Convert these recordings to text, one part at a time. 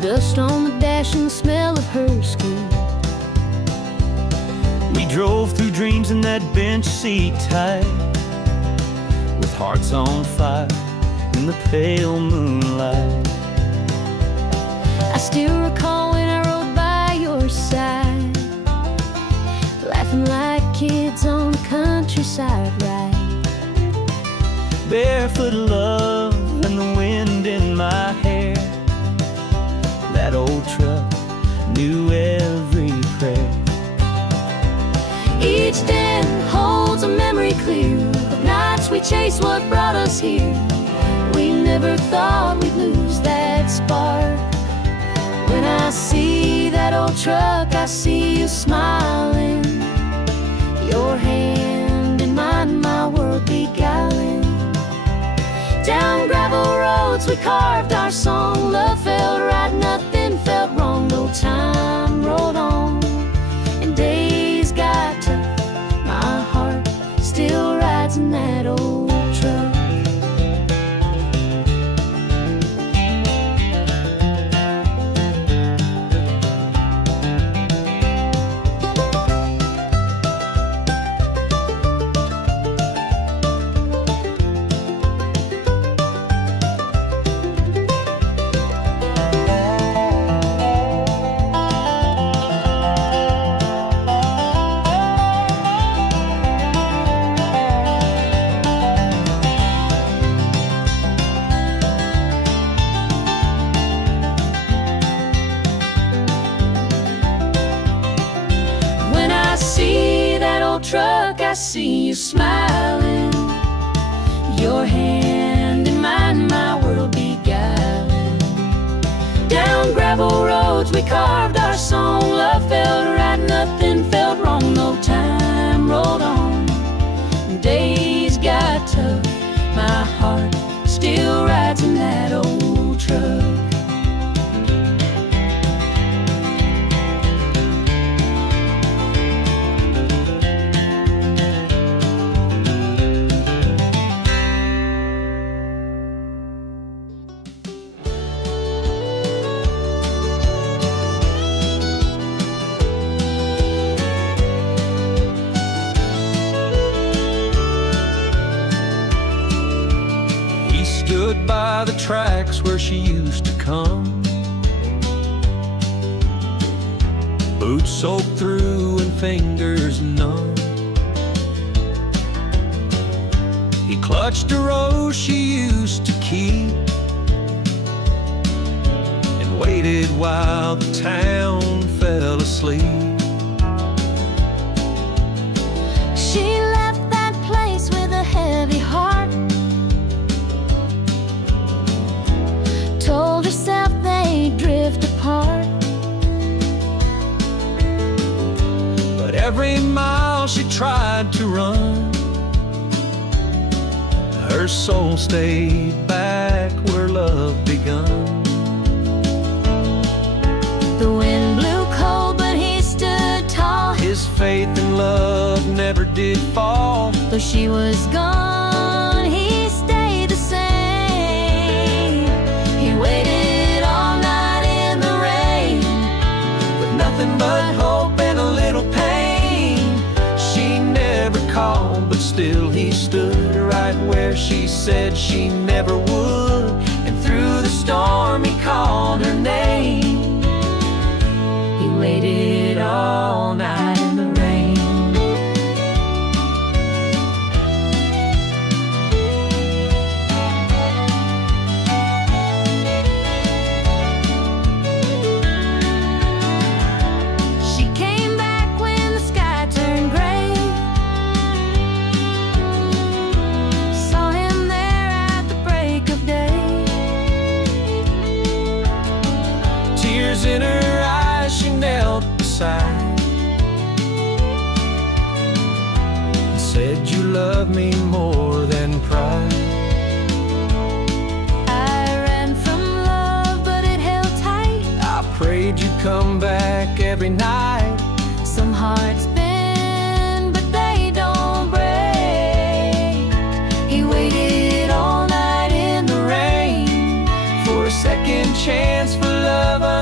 dust on the dash and the smell of her skin. We drove through dreams in that bench seat tight, with hearts on fire in the pale moonlight. I still recall when I rode by your side, laughing like kids on the countryside ride. Barefoot love and the wind in my hair. That old truck knew every prayer. Each den holds a memory clear of nights we chased what brought us here. We never thought we'd lose that spark. When I see that old truck, I see you smiling, your hand in mine, my world beguiling. Down gravel roads we carved our song. Love felt right, nothing felt wrong. No time rolled on and days got tough. My heart still rides in that old truck. Truck, I see you smiling, your hand in mine, my world beguiling. Down gravel roads we carved our song. Love felt right, nothing felt wrong. No time rolled on and days got tough. My heart still rides in that old truck. Stood by the tracks where she used to come, boots soaked through and fingers numb. He clutched a rose she used to keep and waited while the town fell asleep. She left that place with a heavy heart, told herself they'd drift apart. But every mile she tried to run, her soul stayed back where love begun. The wind blew cold, but he stood tall. His faith in love never did fall. Though she was gone, he stayed the same. He waited all night in the rain, With nothing but hope and a little pain. She never called, but still he stood right where she said she never would. And through the storm he called her name. he waited all night in the rain. She came back when the sky turned gray, saw him there at the break of day. Tears in her eyes, she knelt beside and said, "You love me more than pride." I ran from love, but it held tight. I prayed you'd come back every night. Some hearts bend, but they don't break. He waited all night in the rain For a second chance for love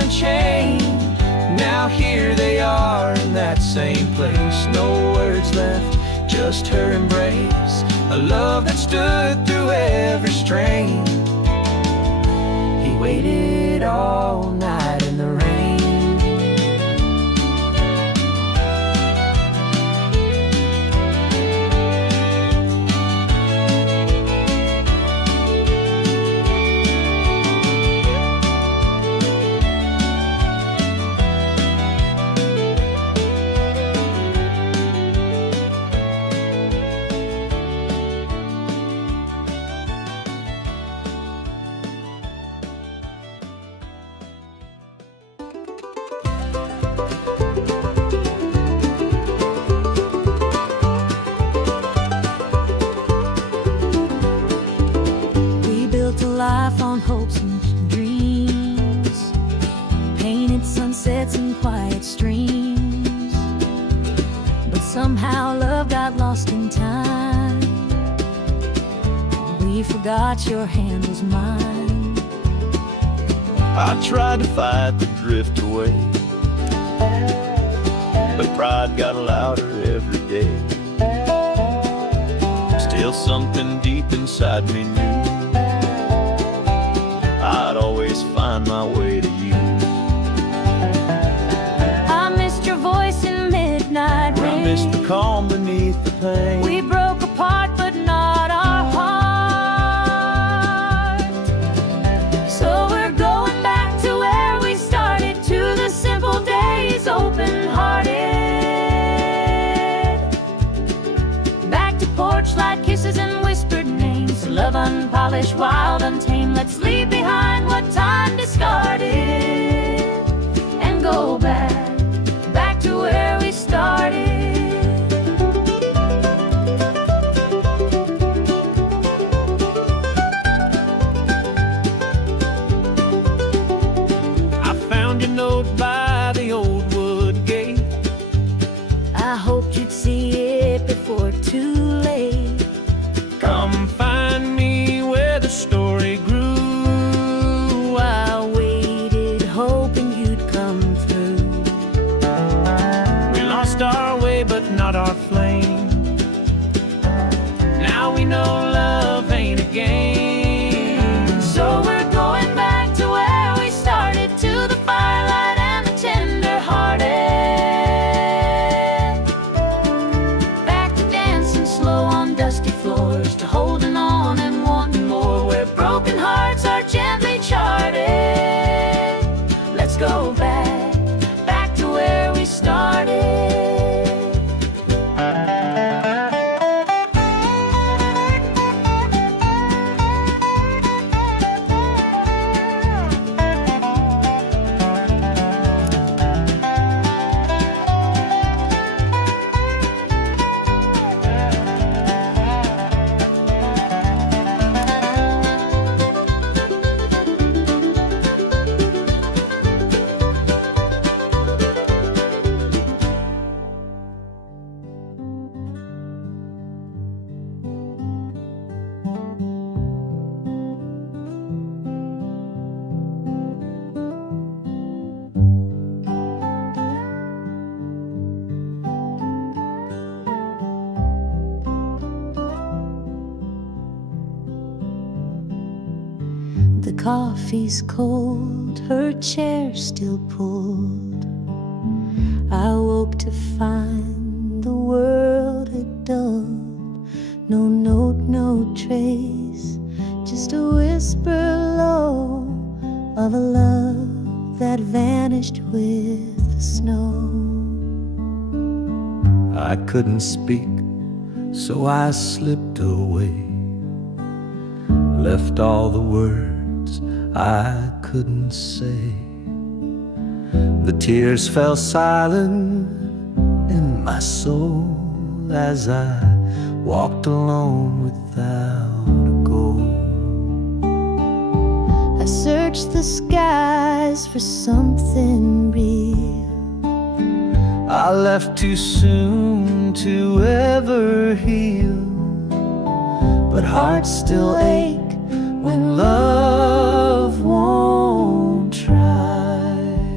and chain. Now here they are in that same place. No words left, just her embrace. A love that stood through every strain. He waited all night in the rain. Life on hopes and dreams, painted sunsets and quiet streams. But somehow love got lost in time. We forgot your hand was mine. I tried to fight the drift away, but pride got louder every day. Still something deep inside me knew I'd always find my way to you. I missed your voice in midnight rain. I missed the calm beneath the pain. We broke apart but not our heart. So we're going back to where we started, to the simple days, open-hearted. Back to porch light kisses and whispered names. Love unpolished, wild, untamed. Let's leave behind what time discarded and go back to where we started. I found your note by the old wood gate. I hoped you'd see it before too late. Come find me where the story grew. I waited, hoping you'd come through. We lost our way, but not our flame. Now we know love ain't a game. So we're going back to where we started, to the firelight and the tender-hearted. Back to dancing slow on dusty floors, to holding on and wanting more, where broken hearts are gently charted. Let's go back to where we started. The coffee's cold, her chair still pulled. I woke to find the world had dulled. No note, no trace, just a whisper low of a love that vanished with the snow. I couldn't speak, so I slipped away, left all the words I couldn't say. The tears fell silent in my soul as I walked alone without a goal. I searched the skies for something real. I left too soon to ever heal, but hearts still ache when love won't try.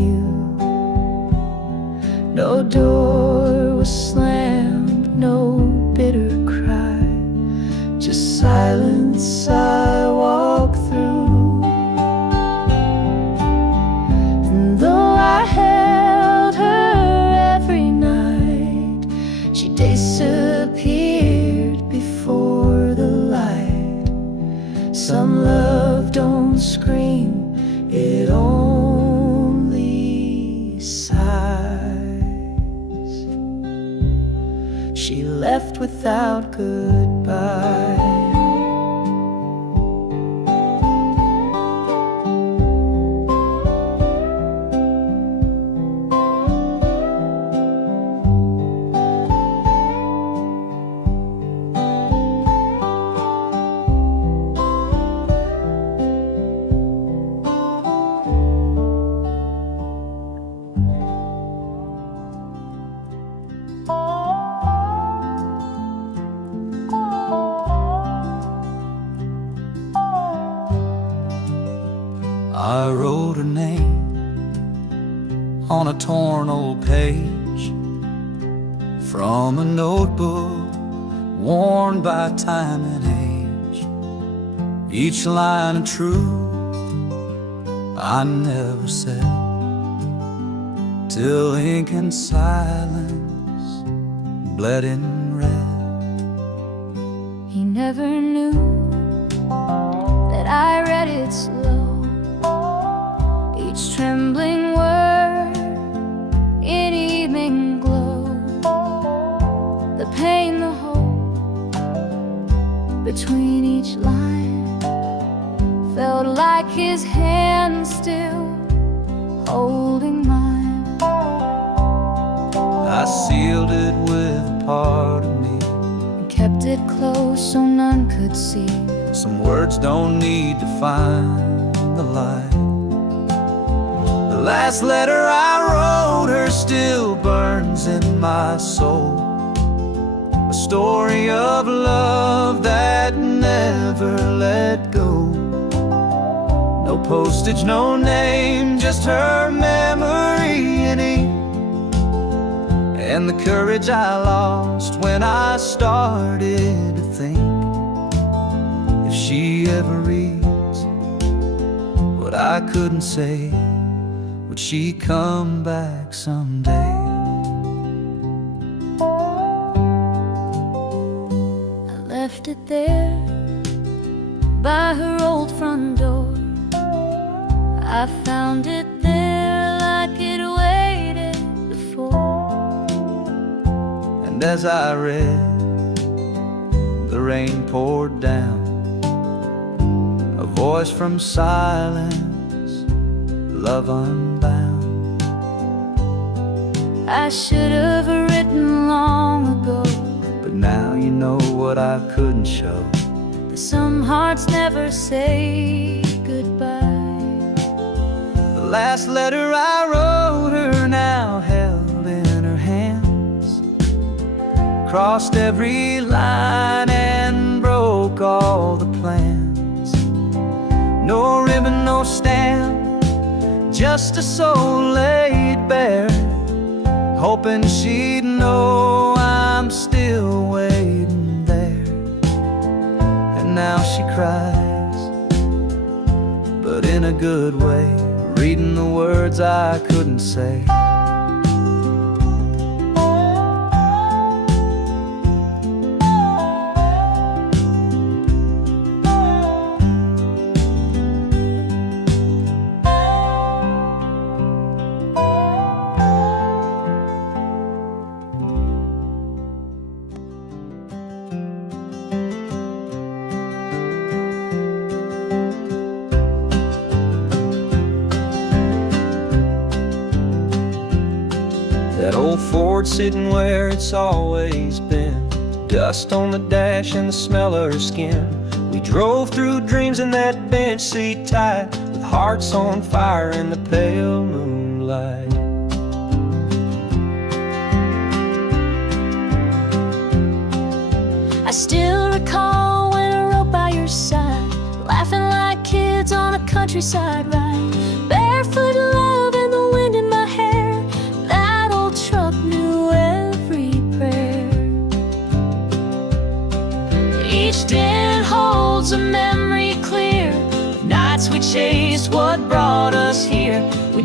you. No door was slammed, no bitter cry, just silence I walk through. And though I held her every night, she disappeared before the light. Some love don't scream, it only sighs. She left without goodbye. I wrote her name on a torn old page from a notebook worn by time and age. Each line of truth I never said, till ink and silence bled in red. He never knew that I read it slow, each trembling word in evening glow. The pain, the hope between each line felt like his hand still holding mine. I sealed it with a part of me, And kept it close so none could see. some words don't need to find the light. The last letter I wrote her still burns in my soul, a story of love that never let go. No postage, no name, just her memory in ink, and the courage I lost when I started to think, if she ever reads what I couldn't say, would she come back someday? I left it there by her old front door. I found it there like it waited before. And as I read, the rain poured down, a voice from silence, love unbound. I should have written long ago, But now you know what I couldn't show. that some hearts never say goodbye. The last letter I wrote her now held in her hands, crossed every line and broke all the plans. No ribbon, no stamp, just a soul laid bare, hoping she'd know I'm still waiting there. And now she cries, but in a good way, reading the words I couldn't say. That old Ford sitting where it's always been, dust on the dash and the smell of her skin. We drove through dreams in that bench seat tight, with hearts on fire in the pale moonlight. I still recall when I rode by your side, laughing like kids on a countryside ride, barefoot love in the wind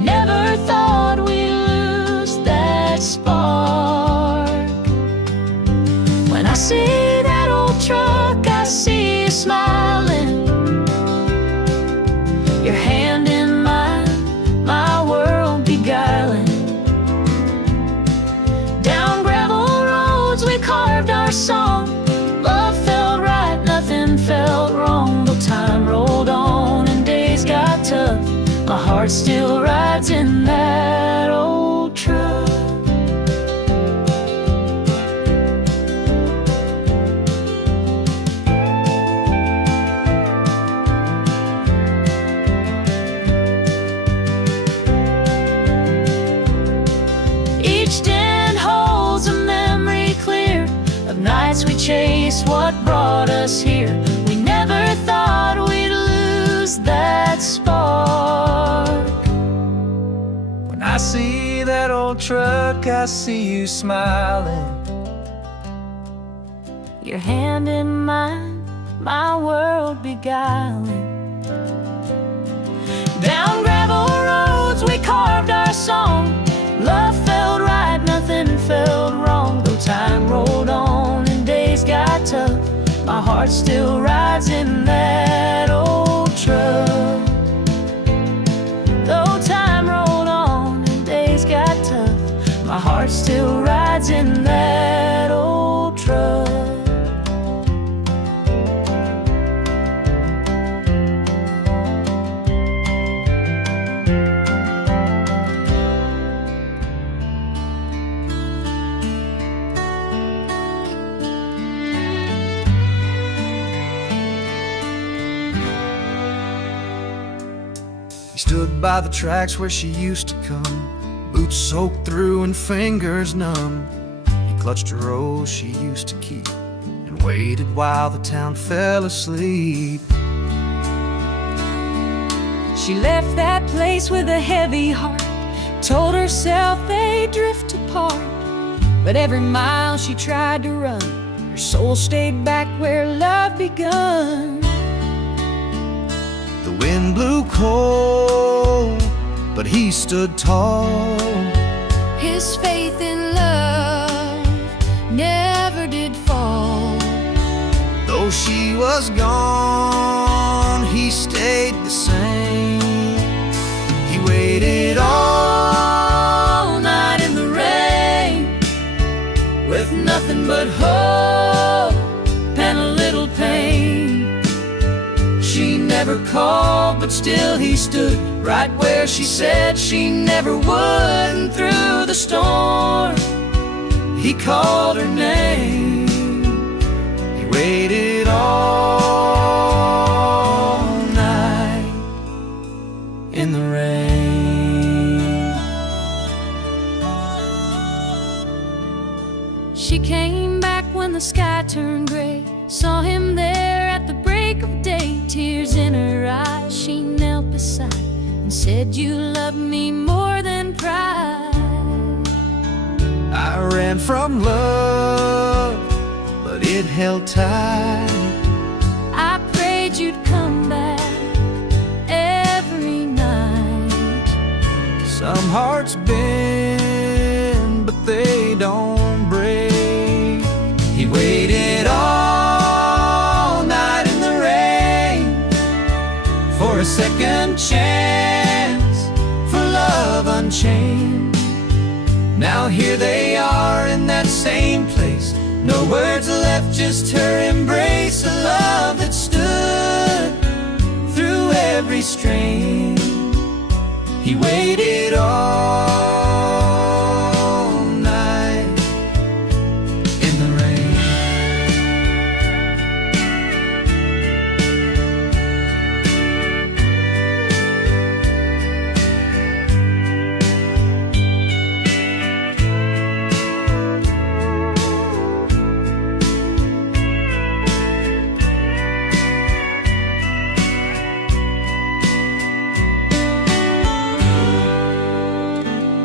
never thought we'd lose that spark. When I see that old truck, I see you smiling, your hand in mine, my world beguiling. Down gravel roads we carved our song. Love felt right, nothing felt wrong. Though time rolled on and days got tough, my heart still rides in that old truck. Each den holds a memory clear of nights we chased what brought us here. We never thought we'd lose that spark. When I see that old truck, I see you smiling, Your hand in mine, my world beguiling. Down gravel roads we carved our song. Love felt right, nothing felt wrong. Though time rolled on and days got tough, my heart still rides in that old truck. Though time rolled on and days got tough, my heart still rides in that old truck. He stood by the tracks where she used to come, boots soaked through and fingers numb. He clutched a rose she used to keep and waited while the town fell asleep. She left that place with a heavy heart, told herself they'd drift apart. But every mile she tried to run, her soul stayed back where love begun. The wind blew cold, but he stood tall. His faith in love never did fall. Though she was gone, he stayed the same. He waited all night in the rain, With nothing but hope and a little pain. she never called, but still he stood right where she said she never would. And through the storm, he called her name. He waited all night in the rain. She came back when the sky turned gray, saw him there at the break of day. Tears in her eyes, she knelt beside and said, "You love me more than pride." I ran from love, but it held tight. I prayed you'd come back every night. Some hearts bend, but they don't break. He waited all night in the rain for a second chance, for love unchained. Now here they are in that same place, no words left, just her embrace. A love that stood through every strain. He waited all night in the rain.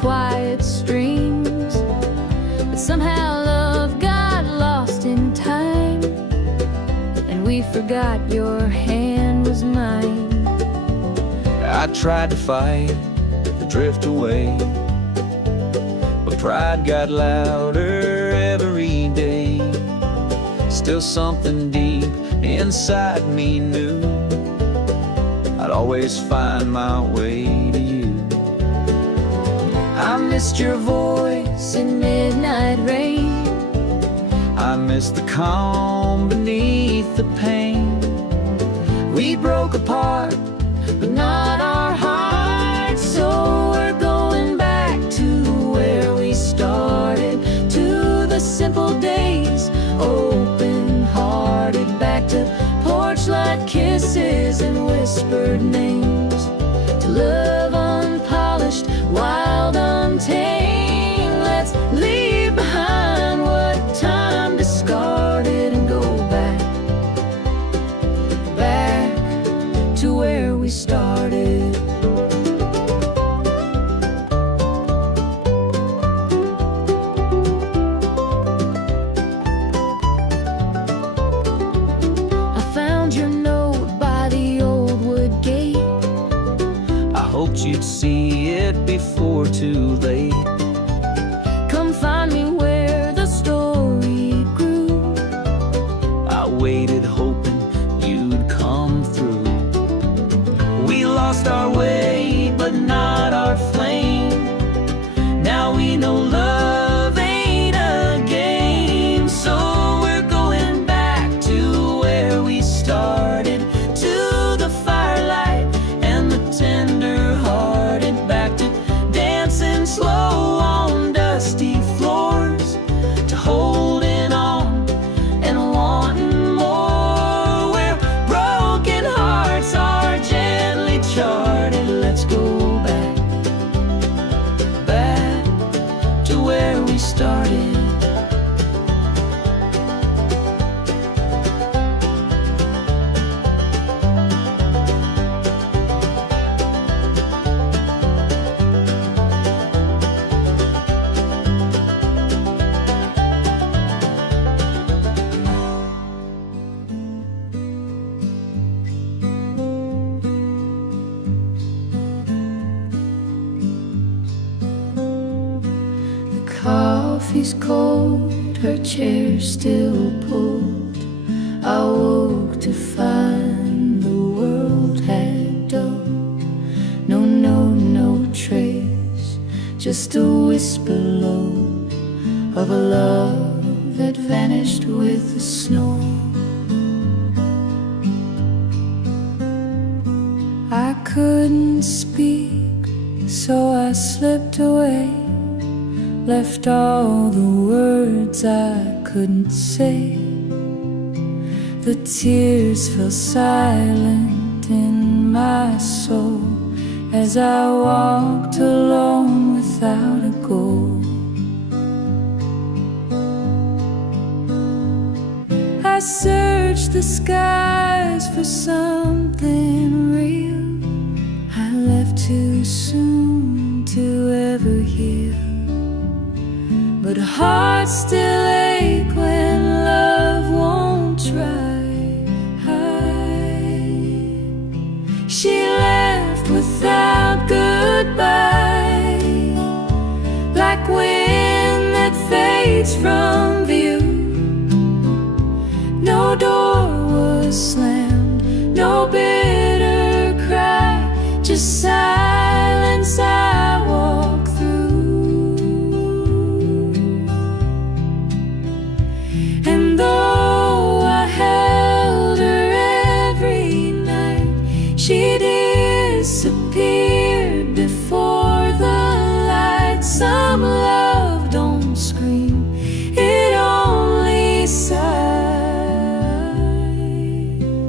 quiet streams. But somehow love got lost in time, and we forgot your hand was mine. I tried to fight, to drift away, but pride got louder every day. Still something deep inside me knew I'd always find my way to you. I missed your voice In midnight rain, I missed the calm beneath the pain. We broke apart, but not our hearts. So we're going back to where we started, to the simple days, open-hearted, back to porch light kisses and whispered names, to love unpolished, wild, untamed. Let's leave behind what time discarded and go back, back to where we started. I found your note by the old wood gate. I hoped you'd see it before too late. Come find me where the story grew. I waited hoping you'd come through. We lost our way, but not our flame. Now we know love ain't a game. So we're going back to where we started, to the firelight and the tender-hearted, back to dancing slow on dusty floors, to holding on and wanting more, where broken hearts are gently charted. Let's go back, back to where we started. Coffee's cold, her chair still pulled. I woke to find the world had dulled. No note, no trace, just a whisper low of a love that vanished with the snow. I couldn't speak, so I slipped away, left all the words I couldn't say. The tears fell silent in my soul as I walked alone without a goal. I searched the skies for something real. I left too soon to ever heal, but hearts still ache when love won't try. She left without goodbye, like wind that fades from view. No door was slammed, no bitter cry, just silence I walk through. And though I held her every night, she disappeared before the light. Some love don't scream, it only sighs.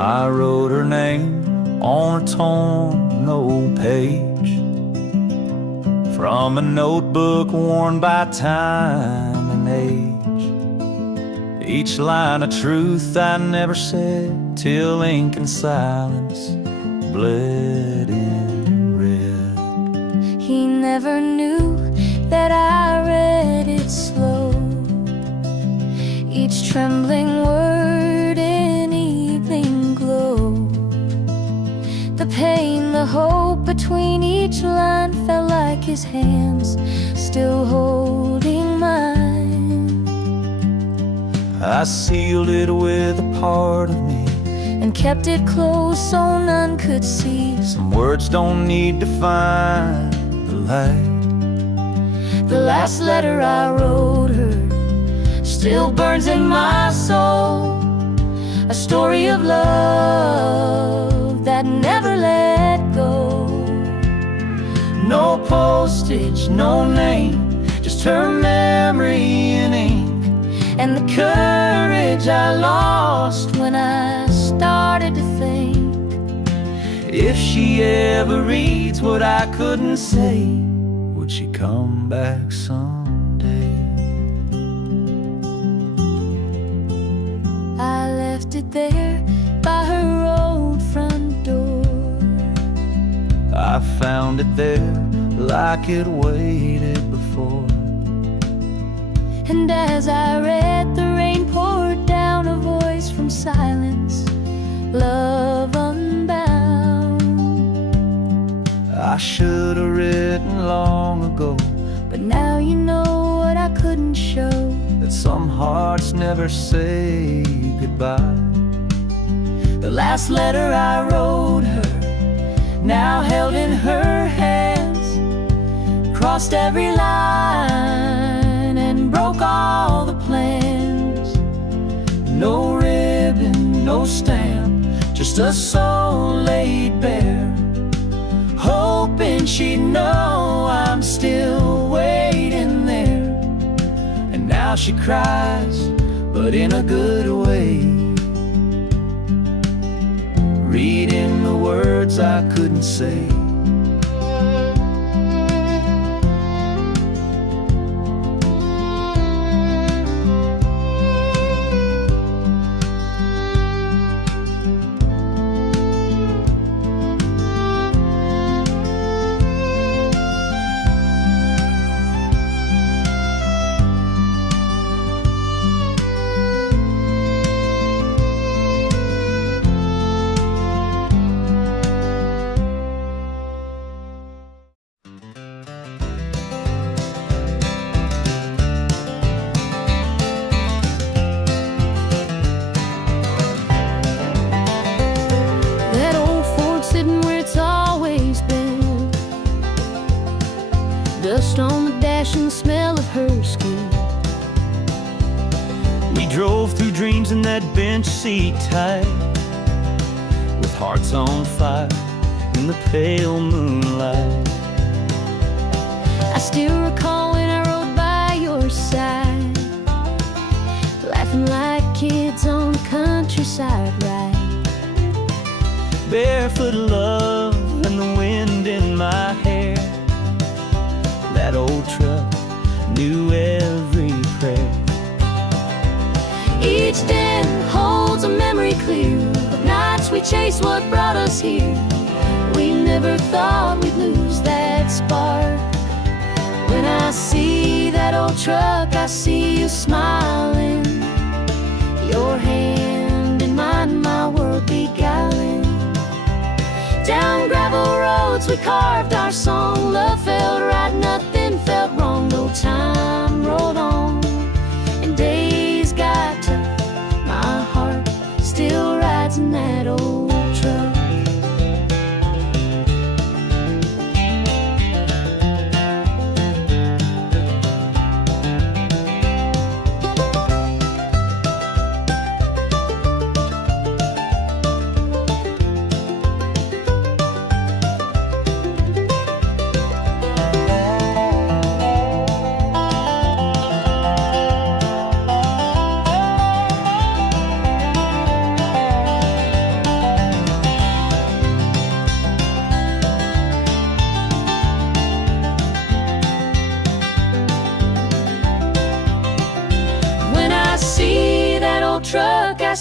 I wrote her name on a torn old page from a notebook worn by time and age. Each line a truth I never said till ink and silence bled in red. He never knew that I read it slow, each trembling word in evening glow. The pain, the hope between each line felt like his hands still holding mine. I sealed it with a part of me and kept it close so none could see. Some words don't need to find the light. The last letter I wrote her still burns in my soul, a story of love that never let go. No postage, no name, just her memory in ink, and the courage I lost when I started to think, if she ever reads what I couldn't say, would she come back someday? I left it there by her old front door. I found it there like it waited before. And as I read, the rain poured down, a voice from silence, love unbound. I should have written long ago, but now you know what I couldn't show, that some hearts never say goodbye. The last letter I wrote her, now held in her hands, crossed every line and broke all the plans. No ribbon, no stamp, just a soul laid bare, hoping she'd know I'm still waiting there. And now she cries, but in a good way, reading the words I couldn't say. Dust on the dash and the smell of her skin. We drove through dreams in that bench seat tight, with hearts on fire in the pale moonlight. I still recall when I rode by your side, laughing like kids on the countryside ride. Barefoot love and the wind in my hair. That old truck knew every prayer. Each den holds a memory clear of nights we chased what brought us here. We never thought we'd lose that spark. When I see that old truck, I see you smiling, your hand in mine, my world beguiling. Down gravel roads we carved our song. Love felt right, nothing felt wrong. No time rolled on and days got tough. My heart still rides in that old truck.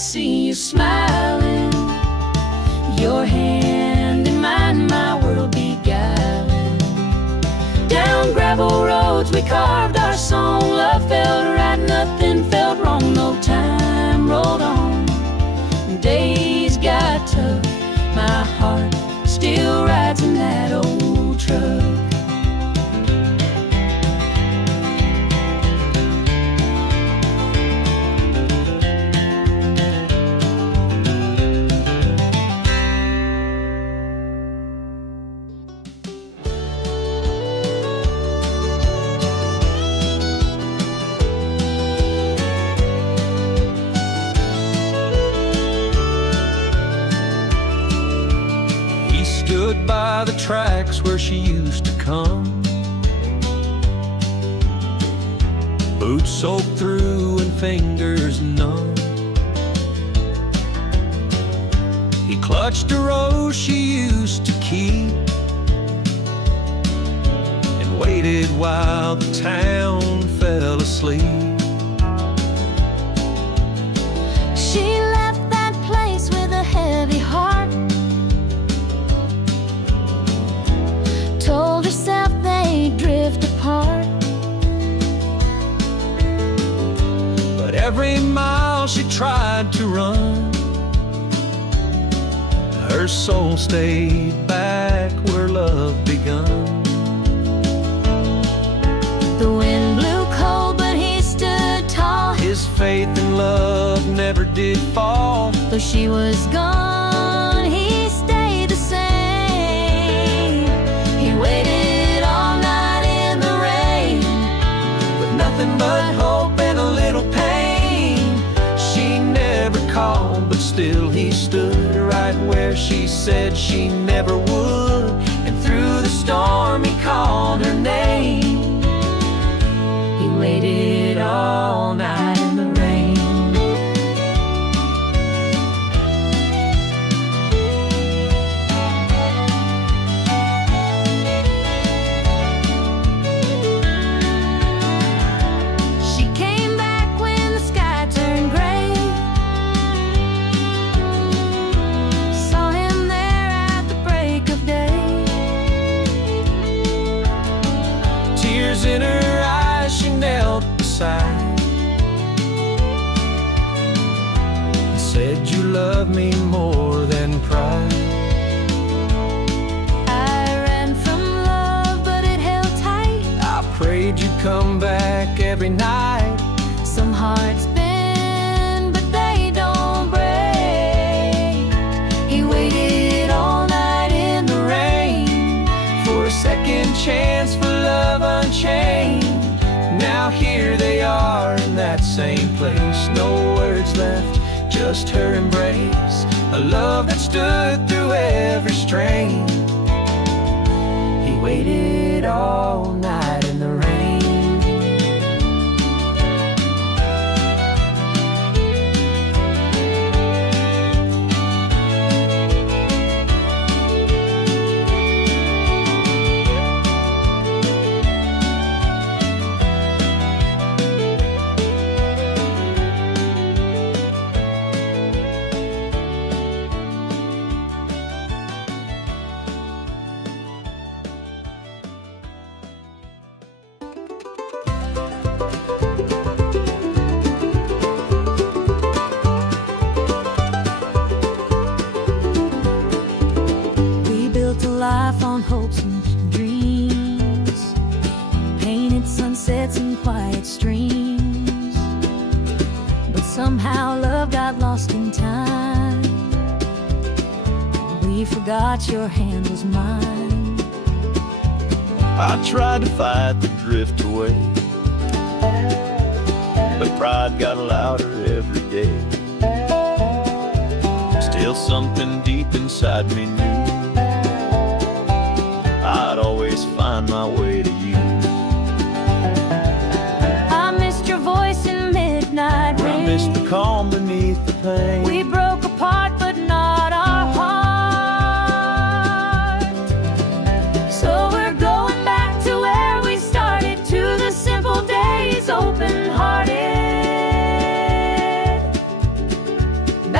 see you smiling, your hand in mine, my world beguiling. Down gravel roads we carved our song, love felt right, nothing felt wrong, no time rolled on. Days got tough, my heart still rides in that old truck. Stood by the tracks where she used to come, boots soaked through and fingers numb. He clutched a rose she used to keep and waited while the town fell asleep. She left that place with a heavy heart, told herself they'd drift apart. But every mile she tried to run, her soul stayed back where love begun. The wind blew cold, but he stood tall. His faith in love never did fall. Though she was gone, he stayed the same. He waited all night in the rain, With nothing but hope and a little pain. She never called, but still he stood right where she said she never would. And through the storm he called her name. he waited all night in the rain. She came back when the sky turned gray, saw him there at the break of day. Tears in her eyes, she knelt beside and said, "You love me more than pride." I ran from love, but it held tight. I prayed you'd come back every night. Some hearts bend, but they don't break. He waited all night in the rain For a second chance for love unchained. Now here they are in that same place. No words left, just her embrace. A love that stood through every strain. He waited all night in the rain. We built a life on hopes and dreams, painted sunsets and quiet streams. But somehow love got lost in time. We forgot your hand was mine. I tried to fight the drift away, but pride got louder every day. Still something deep inside me knew I'd always find my way to you. I missed your voice in midnight I rain. missed the calm beneath the pain. We broke apart, but not our heart. So we're going back to where we started, to the simple days, open-hearted.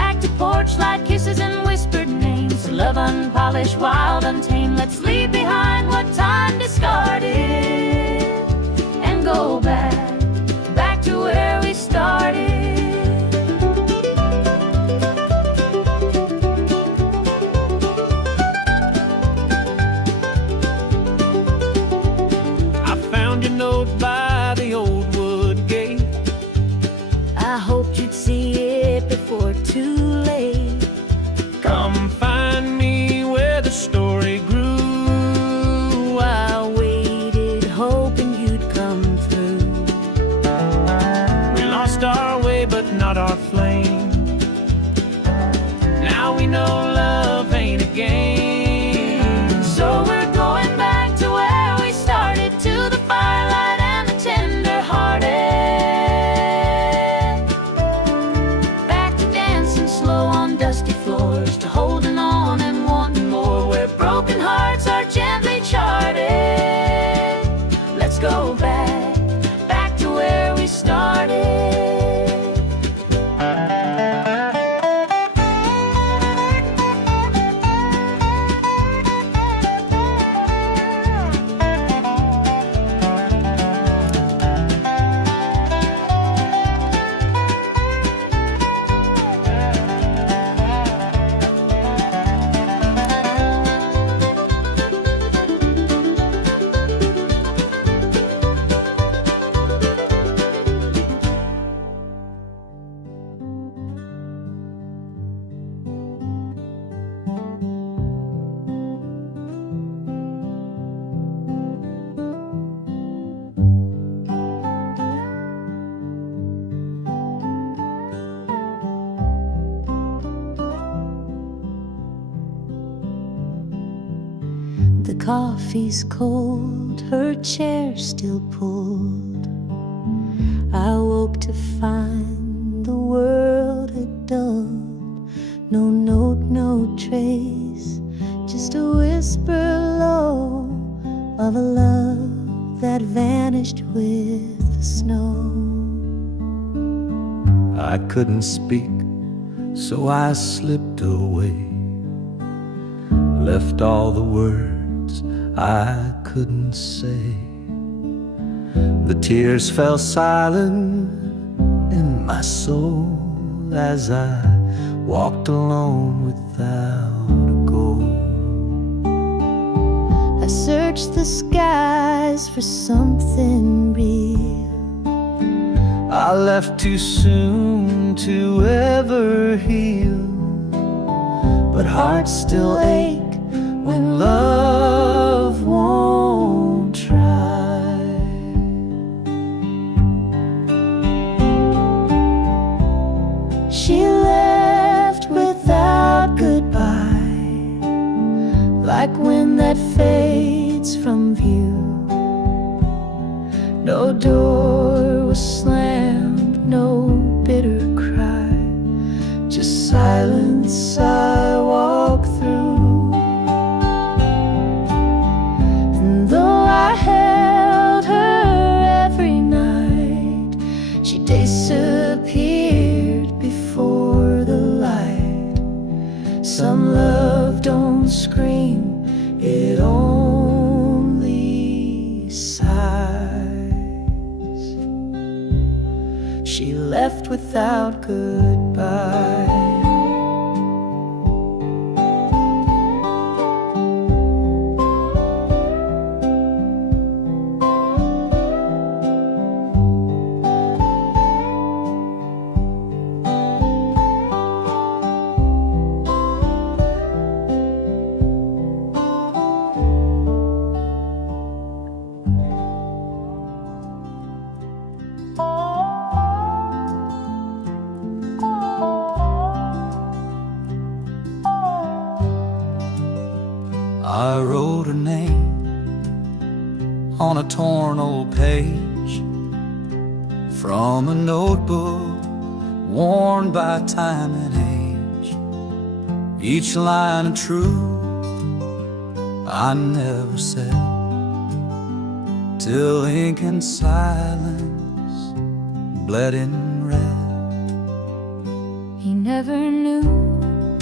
torchlight kisses and whispered names. Love unpolished, wild, untamed. Let's leave behind what time discarded and go back to where we started. I found your note by the old wood gate. I hoped you'd see it before too late. Come find me where the story grew. I waited, hoping you'd come through. We lost our way, but not our flame. Now we know love ain't a game. So we're going back to where we started, to the firelight and the tender-hearted. Back to dancing slow on dusty floors, to holding on and wanting more, where broken hearts are gently charted. Let's go back to where we started. The coffee's cold, her chair still pulled. I woke to find the world had dulled. No note, no trace, just a whisper low of a love that vanished with the snow. I couldn't speak, so I slipped away, left all the words I couldn't say. The tears fell silent in my soul as I walked alone without a goal. I searched the skies for something real. I left too soon to ever heal, but hearts still ache when love won't try. She left without goodbye, like wind that fades from view. No door was slammed, no bitter cry, just silence I walk through. And though I held her every night, she disappeared before the light. Some love don't scream, it only sighs. She left without goodbye. I wrote her name on a torn old page from a notebook worn by time and age. Each line of truth I never said, till ink and silence bled in red. He never knew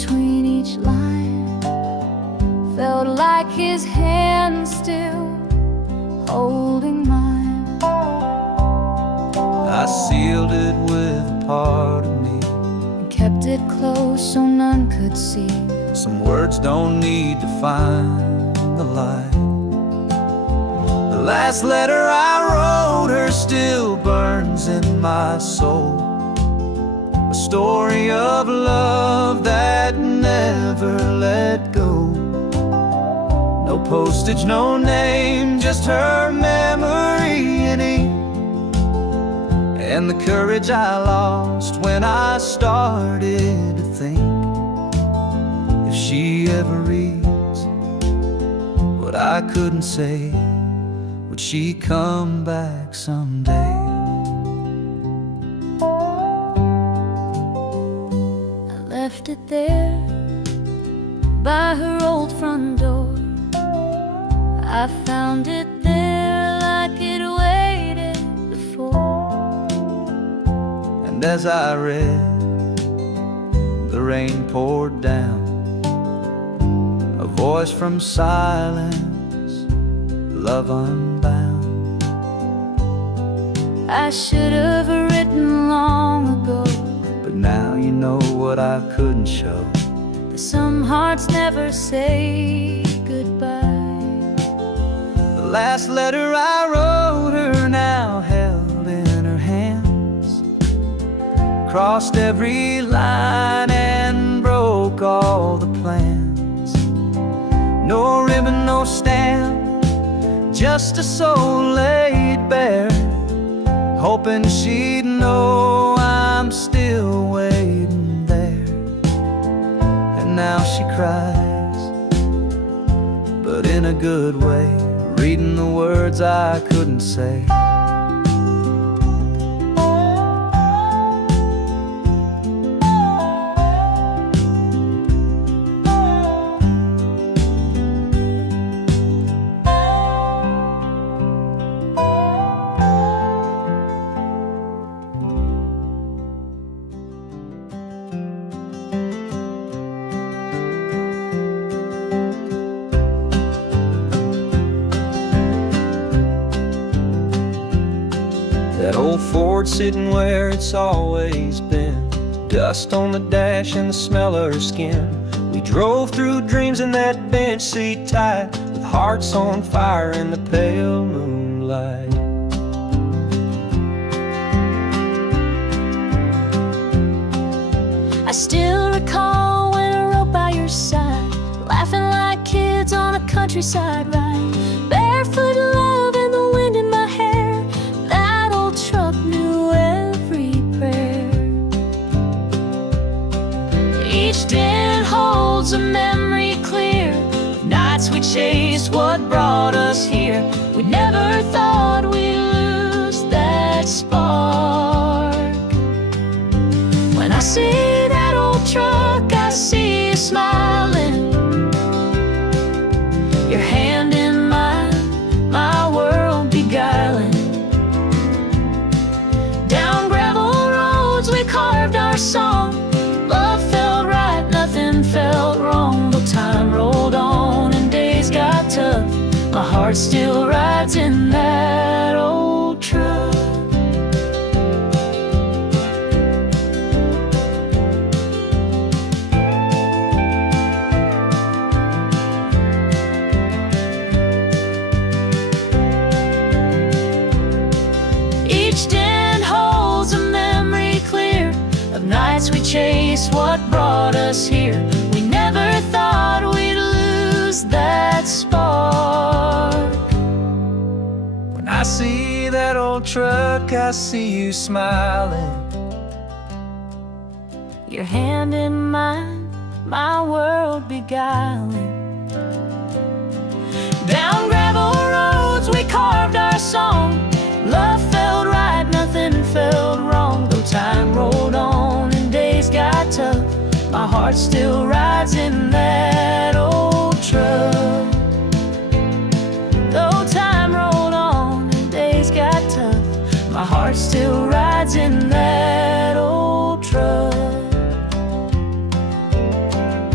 between each line. Felt like his hand still holding mine. I sealed it with a part of me And kept it close so none could see. Some words don't need to find the light. The last letter I wrote her still burns in my soul. A story of love that never let go. No postage, no name, just her memory in ink. And the courage I lost when I started to think, if she ever reads what I couldn't say, would she come back someday? I left it there by her old front door. I found it there like it waited before. And as I read, the rain poured down, a voice from silence, love unbound. I should have written long ago, But now you know what I couldn't show. that some hearts never say goodbye. The last letter I wrote her now held in her hands, crossed every line and broke all the plans. No ribbon, no stamp, just a soul laid bare, hoping she'd know I'm still waiting there. And now she cries, but in a good way, reading the words I couldn't say. That old Ford sitting where it's always been, dust on the dash and the smell of her skin. We drove through dreams in that bench seat tight, with hearts on fire in the pale moonlight. I still recall when I rode by your side, laughing like kids on a countryside ride. Barefoot love and the wind in my hair, that old truck knew every prayer. Each dent holds a memory clear, nights we chased what brought us here. We never thought we'd lose that spark. When I see that old truck, I see you smiling, your hand in mine, my world beguiling. Down gravel roads we carved our song, love felt right, nothing felt wrong. But time rolled on and days got tough, my heart still rides in that old truck. Each dent holds a memory clear of nights we chased what brought us here. We never thought we'd lose that spark. When I see that old truck, I see you smiling, Your hand in mine, my world beguiling. Down gravel roads we carved our song, love felt right, nothing felt wrong. Though time rolled on and days got tough, my heart still rides in that old truck. Though time rolled on and days got tough, my heart still rides in that old truck.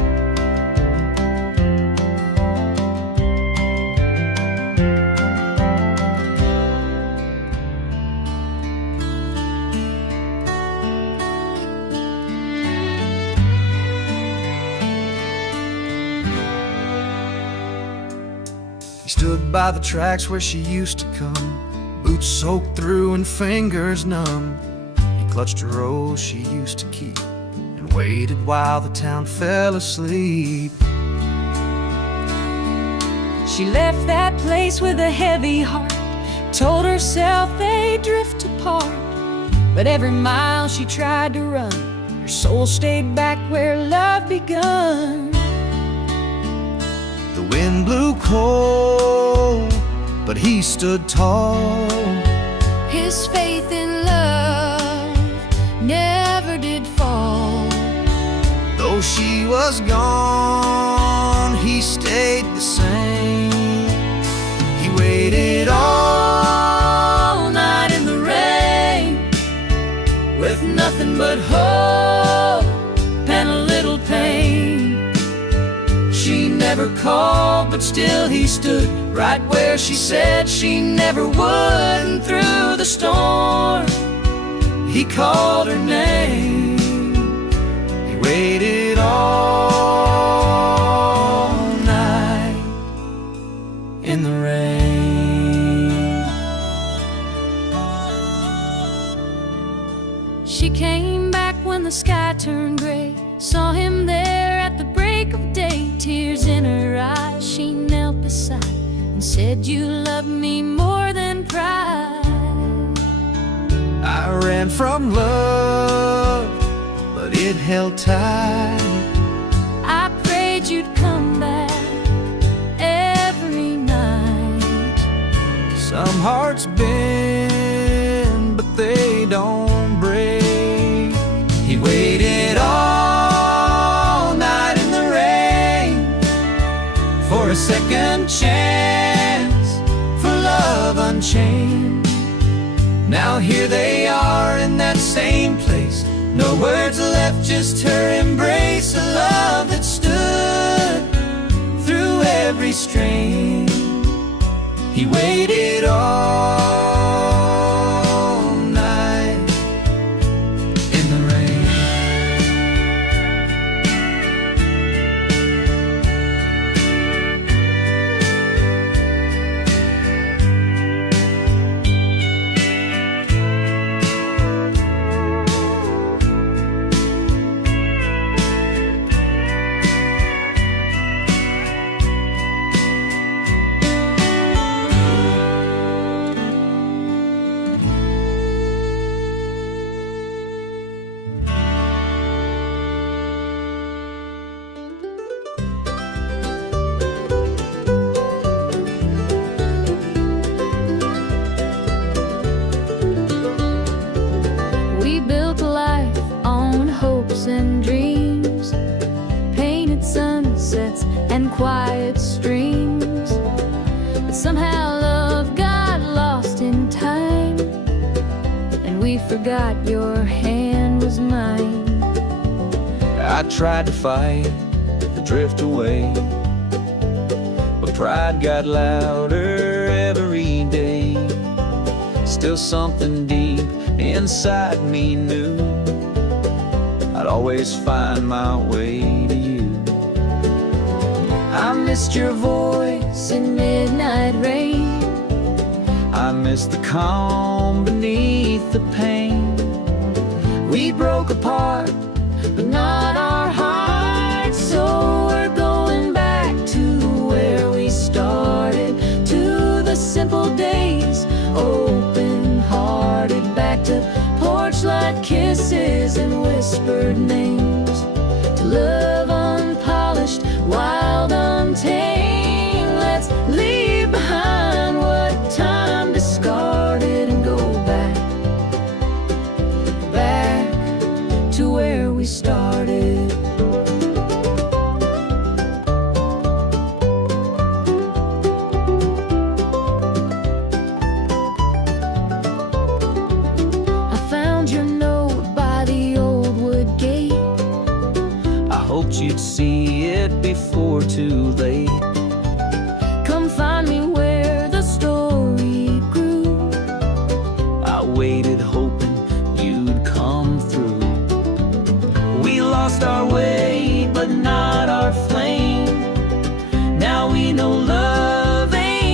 He stood by the tracks where she used to come, boots soaked through and fingers numb. He clutched a rose she used to keep and waited while the town fell asleep. She left that place with a heavy heart, told herself they'd drift apart. But every mile she tried to run, her soul stayed back where love begun. The wind blew cold, but he stood tall. His faith in love never did fall. Though she was gone, he stayed the same. He waited all night in the rain, With nothing but hope and a little pain. she never called, but still he stood right where she said she never would. And through the storm, he called her name. He waited all night in the rain. She came back when the sky turned gray, saw him there at the break of day. Tears in her eyes, she knelt beside and said, "You love me more than pride." I ran from love, but it held tight. I prayed you'd come back every night. Some hearts bend, but they don't break. He waited all night in the rain for a second chance, for love unchained. Now here they are in that same place, no words left, just her embrace. A love that stood through every strain. He waited all night in the rain. We built a life on hopes and dreams, painted sunsets and quiet streams. But somehow love got lost in time, and we forgot your hand was mine. I tried to fight the drift away, but pride got louder every day. Still something deep inside me knew I'd always find my way to you. I missed your voice in midnight rain. I missed the calm beneath the pain. We broke apart, but not our hearts. So we're going back to where we started, to the simple days, open-hearted, back to porch light kisses and whispered names, to love unpolished, wild, untamed. Let's leave behind what time discarded and go back to where we started. I found your note by the old wood gate. I hoped you'd see it before too late. Come find me where the story grew. I waited hoping you'd come through. We lost our way, but not our flame. Now we know love ain't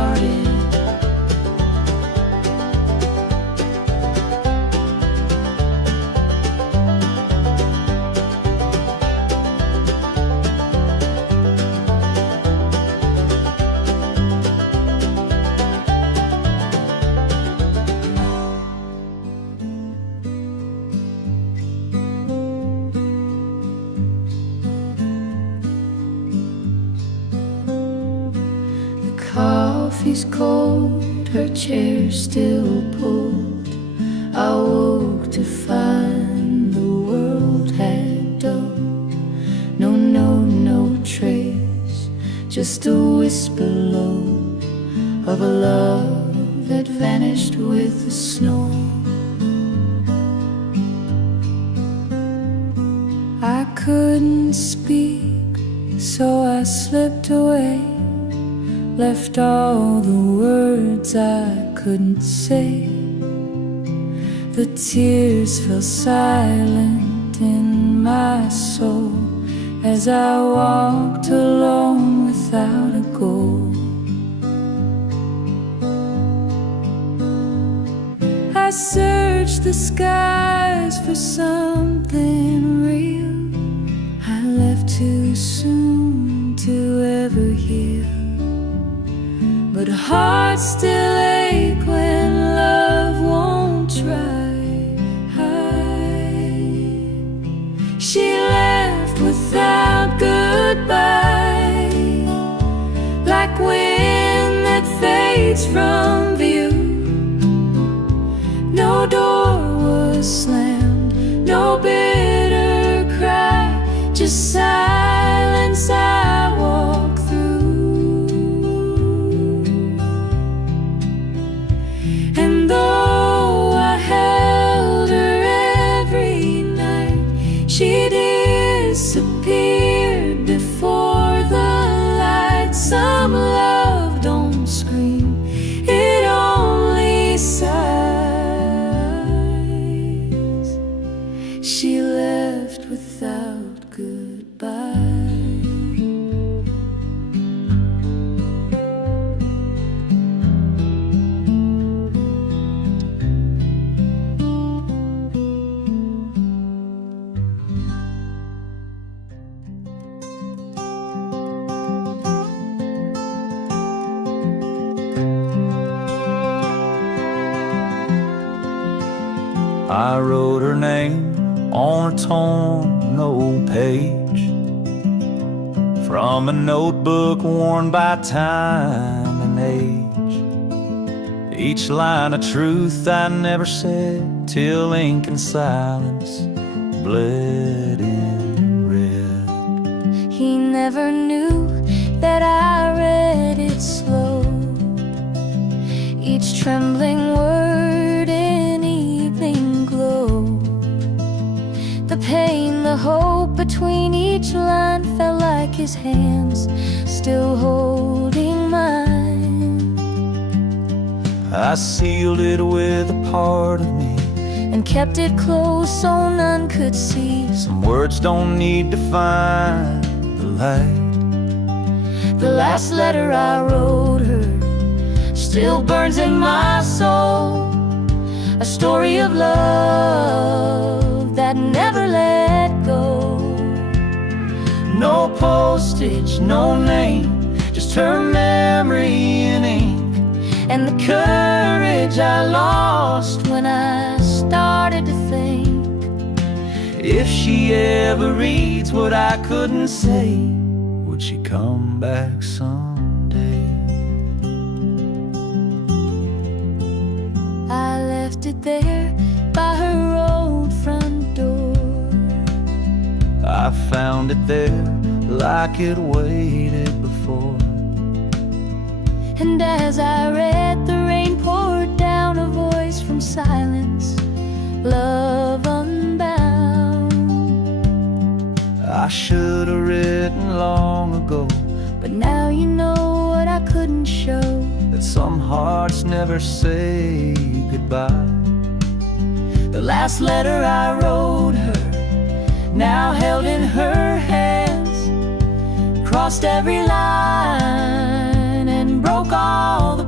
started. Coffee's cold, her chair still pulled. I woke to find the world had dulled. No trace, just a whisper low of a love that vanished with the snow. I couldn't speak, so I slipped away, left all the words I couldn't say. The tears fell silent in my soul as I walked alone without a goal. I searched the skies for something real. I left too soon to ever heal, but hearts still ache when love won't try. She left without goodbye, like wind that fades from view. No door was slammed, no bitter cry, just silence I walk through. And though I held her every night, she disappeared before the light. Some love don't scream, it only sighs. She left without goodbye. I wrote her name on a torn old page from a notebook worn by time and age. Each line a truth I never said, till ink and silence bled in red. He never knew that I read it slow, each trembling word in evening glow. The pain, the hope between each line felt like his hands still holding mine. I sealed it with a part of me and kept it close so none could see. Some words don't need to find the light. The last letter I wrote her still burns in my soul, a story of love that never let go. No postage, no name, just her memory in ink, and the courage I lost when I started to think. If she ever reads what I couldn't say, would she come back someday? I left it there by her old front door. I found it there like it waited before. And as I read, the rain poured down, a voice from silence, love unbound. I should have written long ago, but now you know what I couldn't show, that some hearts never say goodbye. the last letter I wrote her, now held in her hands, crossed every line and broke all the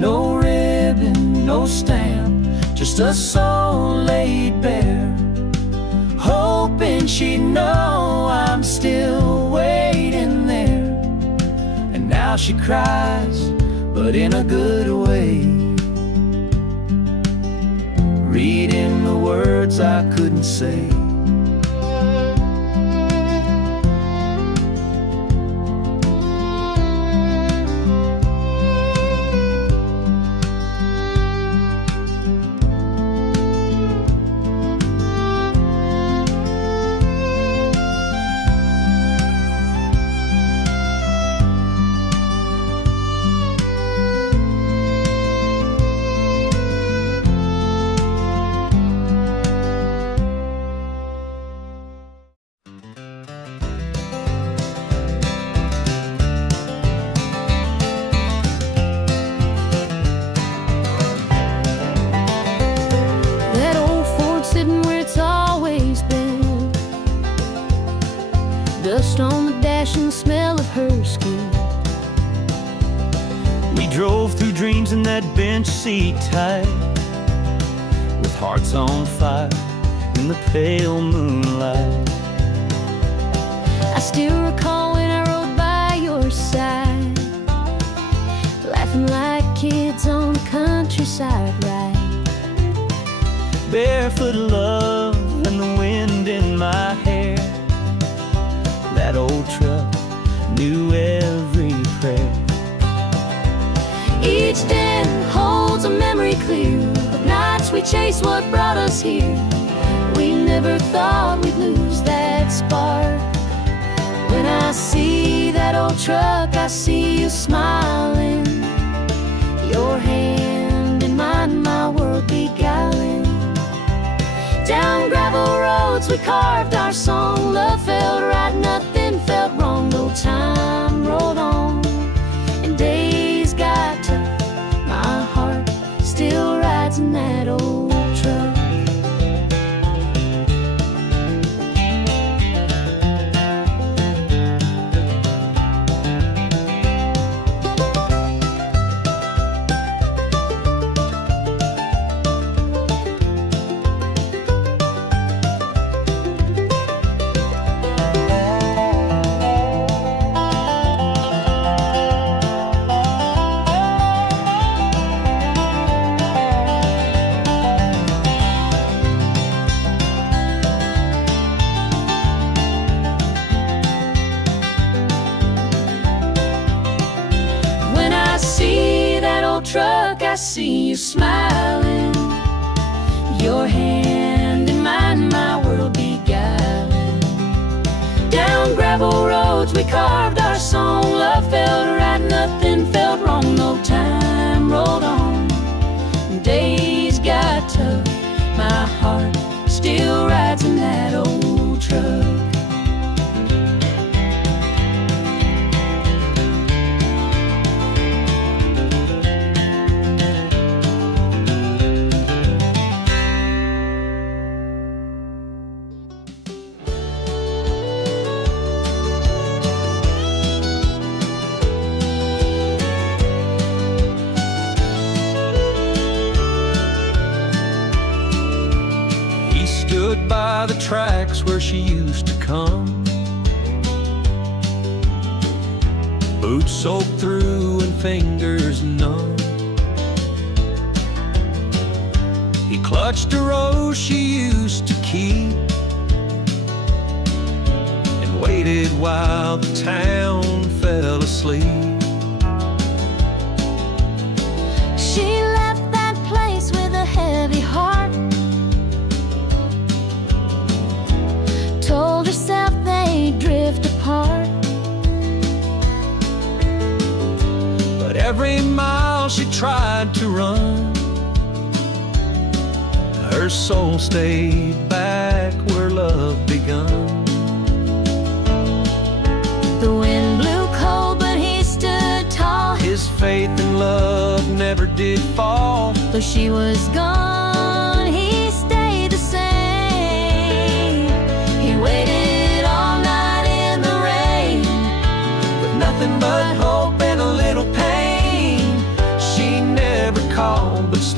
No ribbon, no stamp, just a soul laid bare, hoping she'd know I'm still waiting there. And now she cries, but in a good way, reading the words I couldn't say. That old Ford sitting where it's always been, dust on the dash and the smell of her skin. We drove through dreams in that bench seat tight, with hearts on fire in the pale moonlight. I still recall when I rode by your side, laughing like kids on the countryside ride. Barefoot love and the wind in my hair. That old truck knew every prayer. Each day holds a memory clear of nights we chased what brought us here. We never thought we'd lose that spark. When I see that old truck, I see you smiling, your hand in mine, my world beguiling. Down gravel roads we carved our song. Love felt right, nothing felt wrong. No time rolled on and days got tough. My heart still rides in that old truck. Truck, I see you smiling, your hand in mine, my world beguiling. Down gravel roads we carved our song. Love felt right, nothing felt wrong. No time rolled on, days got tough. My heart still rides in that old truck. Stood by the tracks where she used to come, boots soaked through and fingers numb. He clutched a rose she used to keep and waited while the town fell asleep. She left that place with a heavy heart, told herself they'd drift apart. But every mile she tried to run, her soul stayed back where love begun. The wind blew cold, but he stood tall. His faith in love never did fall. Though she was gone, he stayed the same. He waited all night in the rain, with nothing but hope and a little pain. She never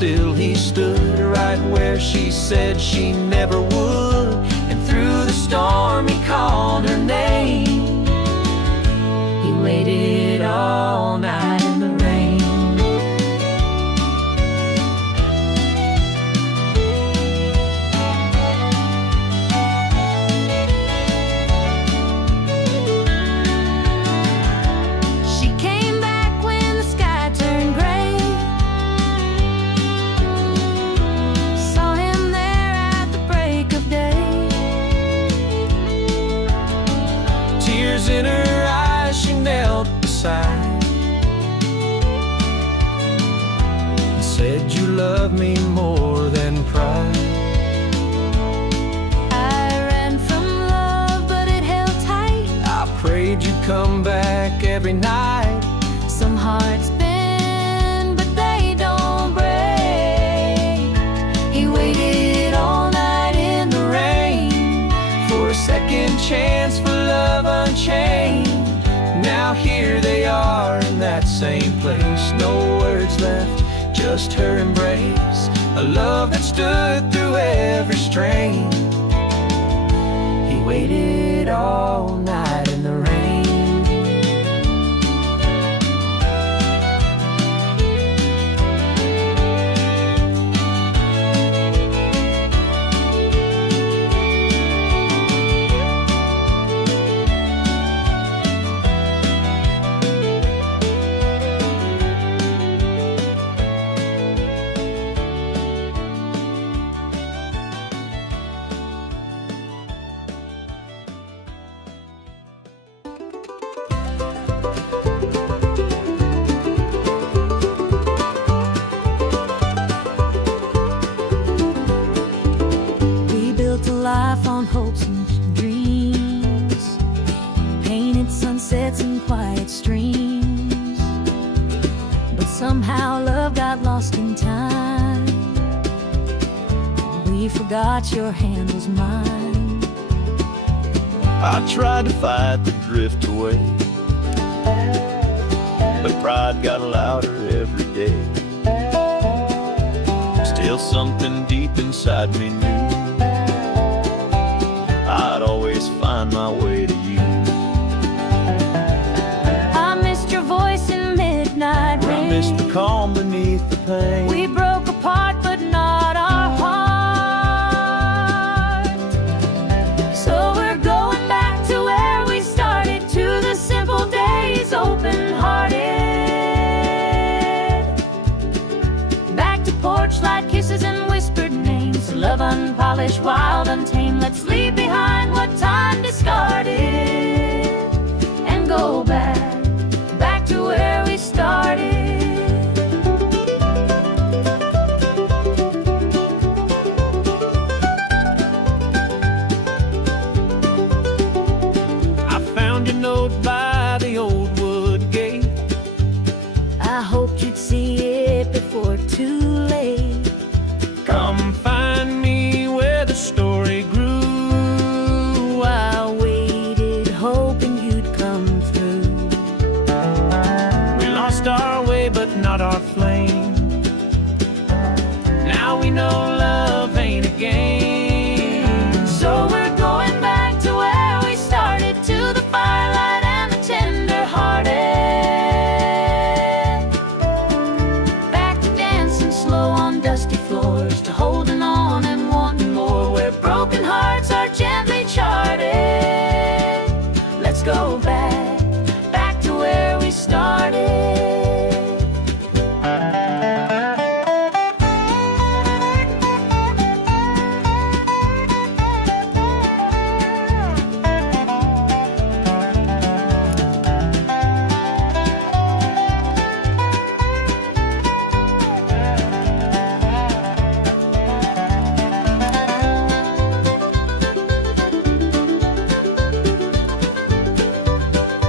still he stood right where she said she never would. And through the storm he called her name. He waited all night in the rain. She came back when the sky turned gray. Saw him there at the break of day. Tears in her eyes, she knelt beside and said, "You love me more than pride." I ran from love, but it held tight. I prayed you'd come back every night. Some hearts bend, but they don't break. He waited all night in the rain For a second chance for love unchained. Now here they are in that same place. No words left, just her embrace. A love that stood through every strain. He waited all night in the rain. Life on hopes and dreams, painted sunsets and quiet streams. But somehow love got lost in time. We forgot your hand was mine. I tried to fight the drift away, but pride got louder every day. Still something deep inside me knew I'd always find my way to you. I missed your voice in midnight rain. I missed the calm beneath the pain. We broke apart, but not our heart. So we're going back to where we started, to the simple days, open-hearted. Back to porch light kisses and whispered names. Love unpolished, wild, untamed. Let's leave behind what time discarded and go back to where we started. I found your note by the old wood gate. I hoped you'd see it before too late. Come find me where the story grew. I waited, hoping you'd come through. We lost our way, but not our flame. Now we know love ain't a game. So we're going back to where we started, to the firelight and the tender-hearted. Back to dancing slow on dusty floors, to holding on and wanting more, where broken hearts are gently charted. Let's go back to where we started.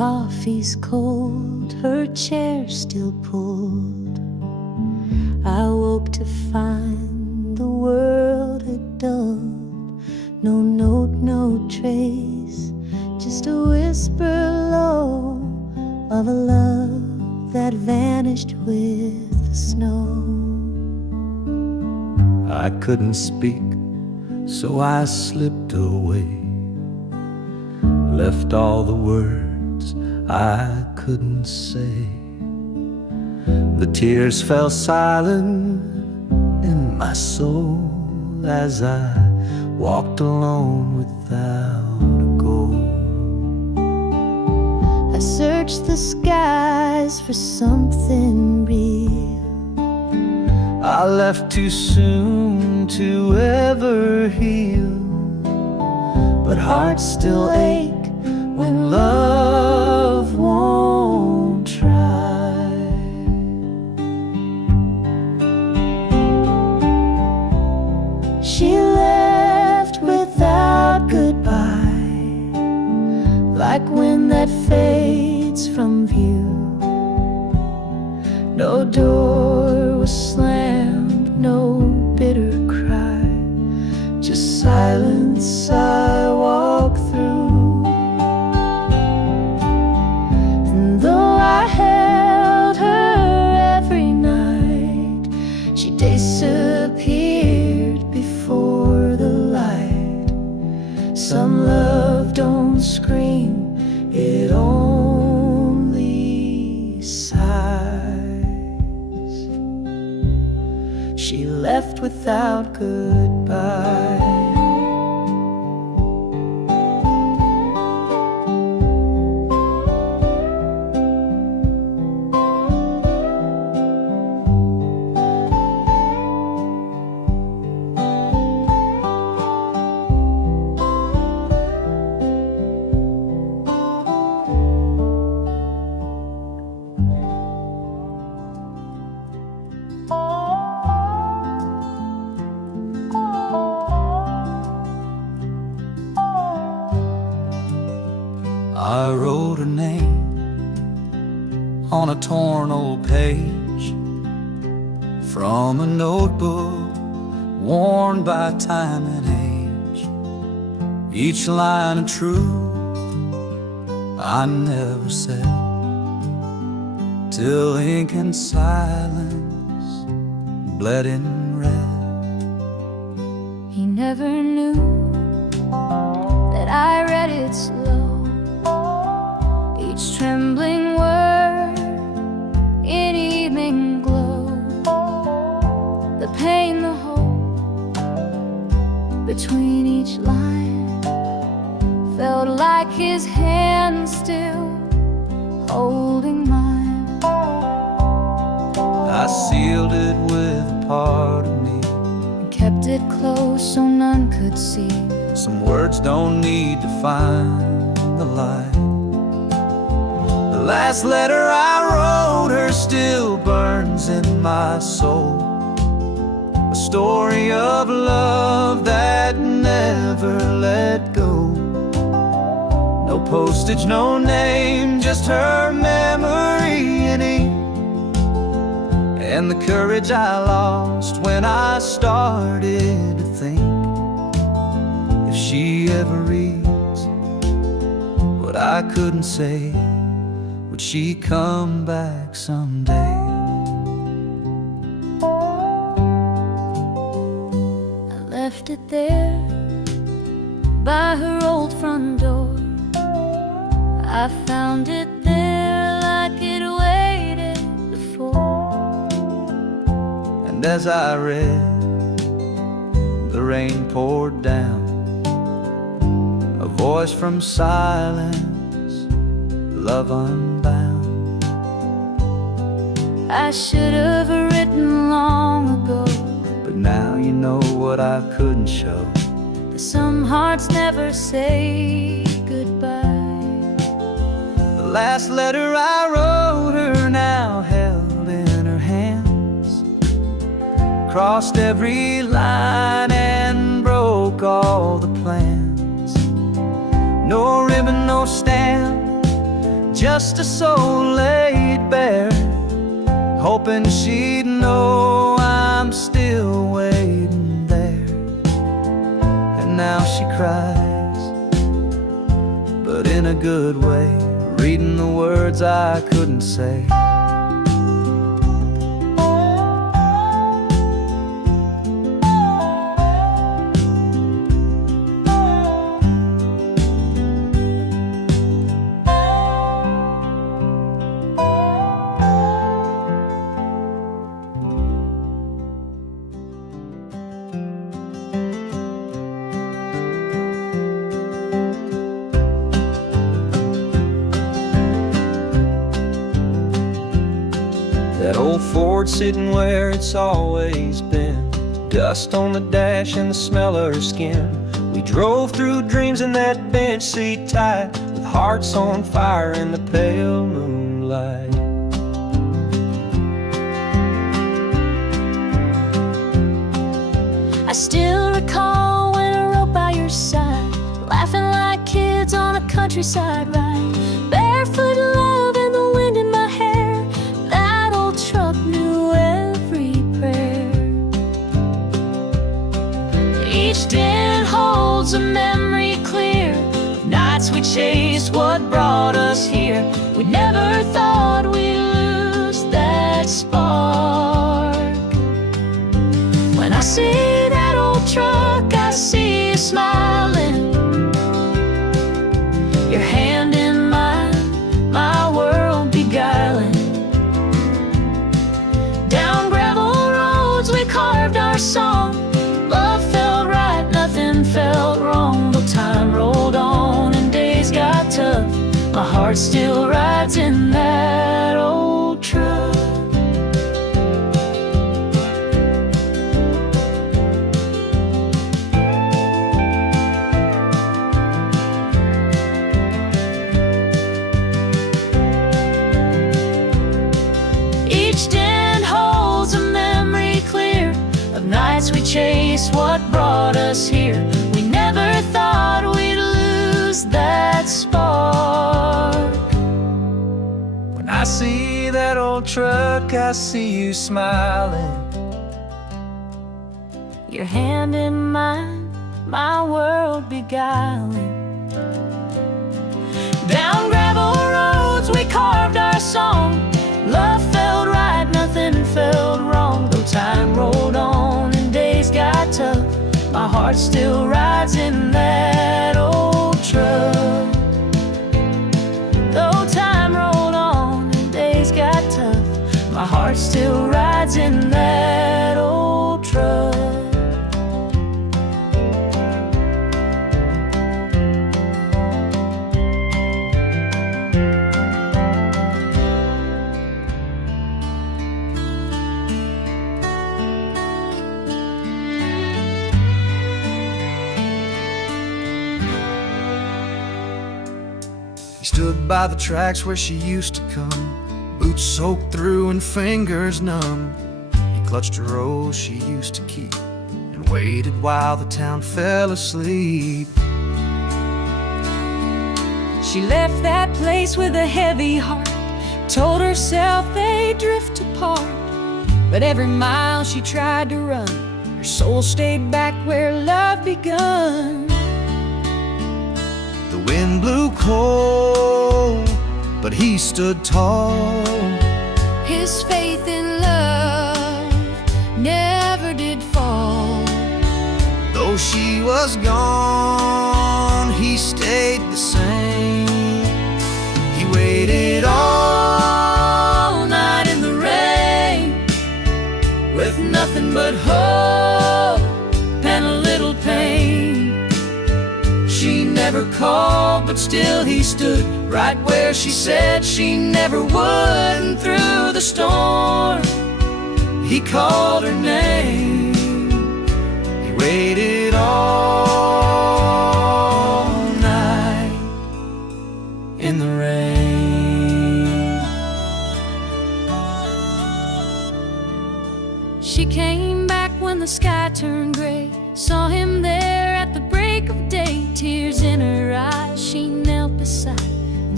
coffee's cold, her chair still pulled. I woke to find the world had dulled. No note, no trace, just a whisper low of a love that vanished with the snow. I couldn't speak, so I slipped away, left all the words I couldn't say. The tears fell silent in my soul as I walked alone without a goal. I searched the skies for something real. I left too soon to ever heal, but hearts still ache when love won't try. She left without goodbye, like wind that fades from view. No door was slammed, no bitter cry, just silence I walk through. And though I held her every night, she disappeared before the light. Some love don't scream, it only sighs. She left without goodbye. I wrote her name on a torn old page from a notebook worn by time and age. Each line of truth I never said, till ink and silence bled in red. He never knew that I read it slow, each trembling word in evening glow. The pain, the hope between each line felt like his hand still holding mine. I sealed it with a part of me, And kept it close so none could see. some words don't need to find the light. The last letter I wrote her still burns in my soul, a story of love that never let go. No postage, no name, just her memory in ink, and the courage I lost when I started to think, if she ever reads what I couldn't say, would she come back someday? I left it there by her old front door. I found it there like it waited before. And as I read, the rain poured down, a voice from silence, love unbound. I should have written long ago, But now you know what I couldn't show. that some hearts never say goodbye. The last letter I wrote her now held in her hands, crossed every line and broke all the plans. No ribbon, no stamp, just a soul laid bare, hoping she'd know I'm still waiting there. And now she cries, but in a good way, reading the words I couldn't say. That old Ford sitting where it's always been, dust on the dash and the smell of her skin. We drove through dreams in that bench seat tight, with hearts on fire in the pale moonlight. I still recall when I rode by your side, laughing like kids on a countryside ride, barefoot love and the wind in my hair. That old truck knew every prayer. Each dent holds a memory clear of nights we chased what brought us here. We never thought we'd lose that spark. When I see that old truck, I see you smiling, your hand in mine, my world beguiling. Down gravel roads we carved our song. Love felt right, nothing felt wrong. Though time rolled on and days got tough, my heart still rides in that old truck. Each dent holds a memory clear of nights we chased what brought us here. We never thought we'd lose that spark. When I see that old truck, I see you smiling, Your hand in mine, my world beguiling. Down gravel roads we carved our song. Love felt right, nothing felt wrong. Though time rolled on and days got tough, my heart still rides in that old truck. Though time rolled on and days got tough, my heart still rides in that old truck. He stood by the tracks where she used to come, boots soaked through and fingers numb. He clutched a rose she used to keep and waited while the town fell asleep. She left that place with a heavy heart, told herself they'd drift apart. But every mile she tried to run, her soul stayed back where love begun. The wind blew cold, but he stood tall. His faith in love never did fall. Though she was gone, he stayed the same. He waited all night in the rain, With nothing but hope and a little pain. She never called, but still he stood right where she said she never would. And through the storm, he called her name. he waited all Night in the rain. She came back when the sky turned gray, saw him there at the break of day. Tears in her eyes, she knelt beside and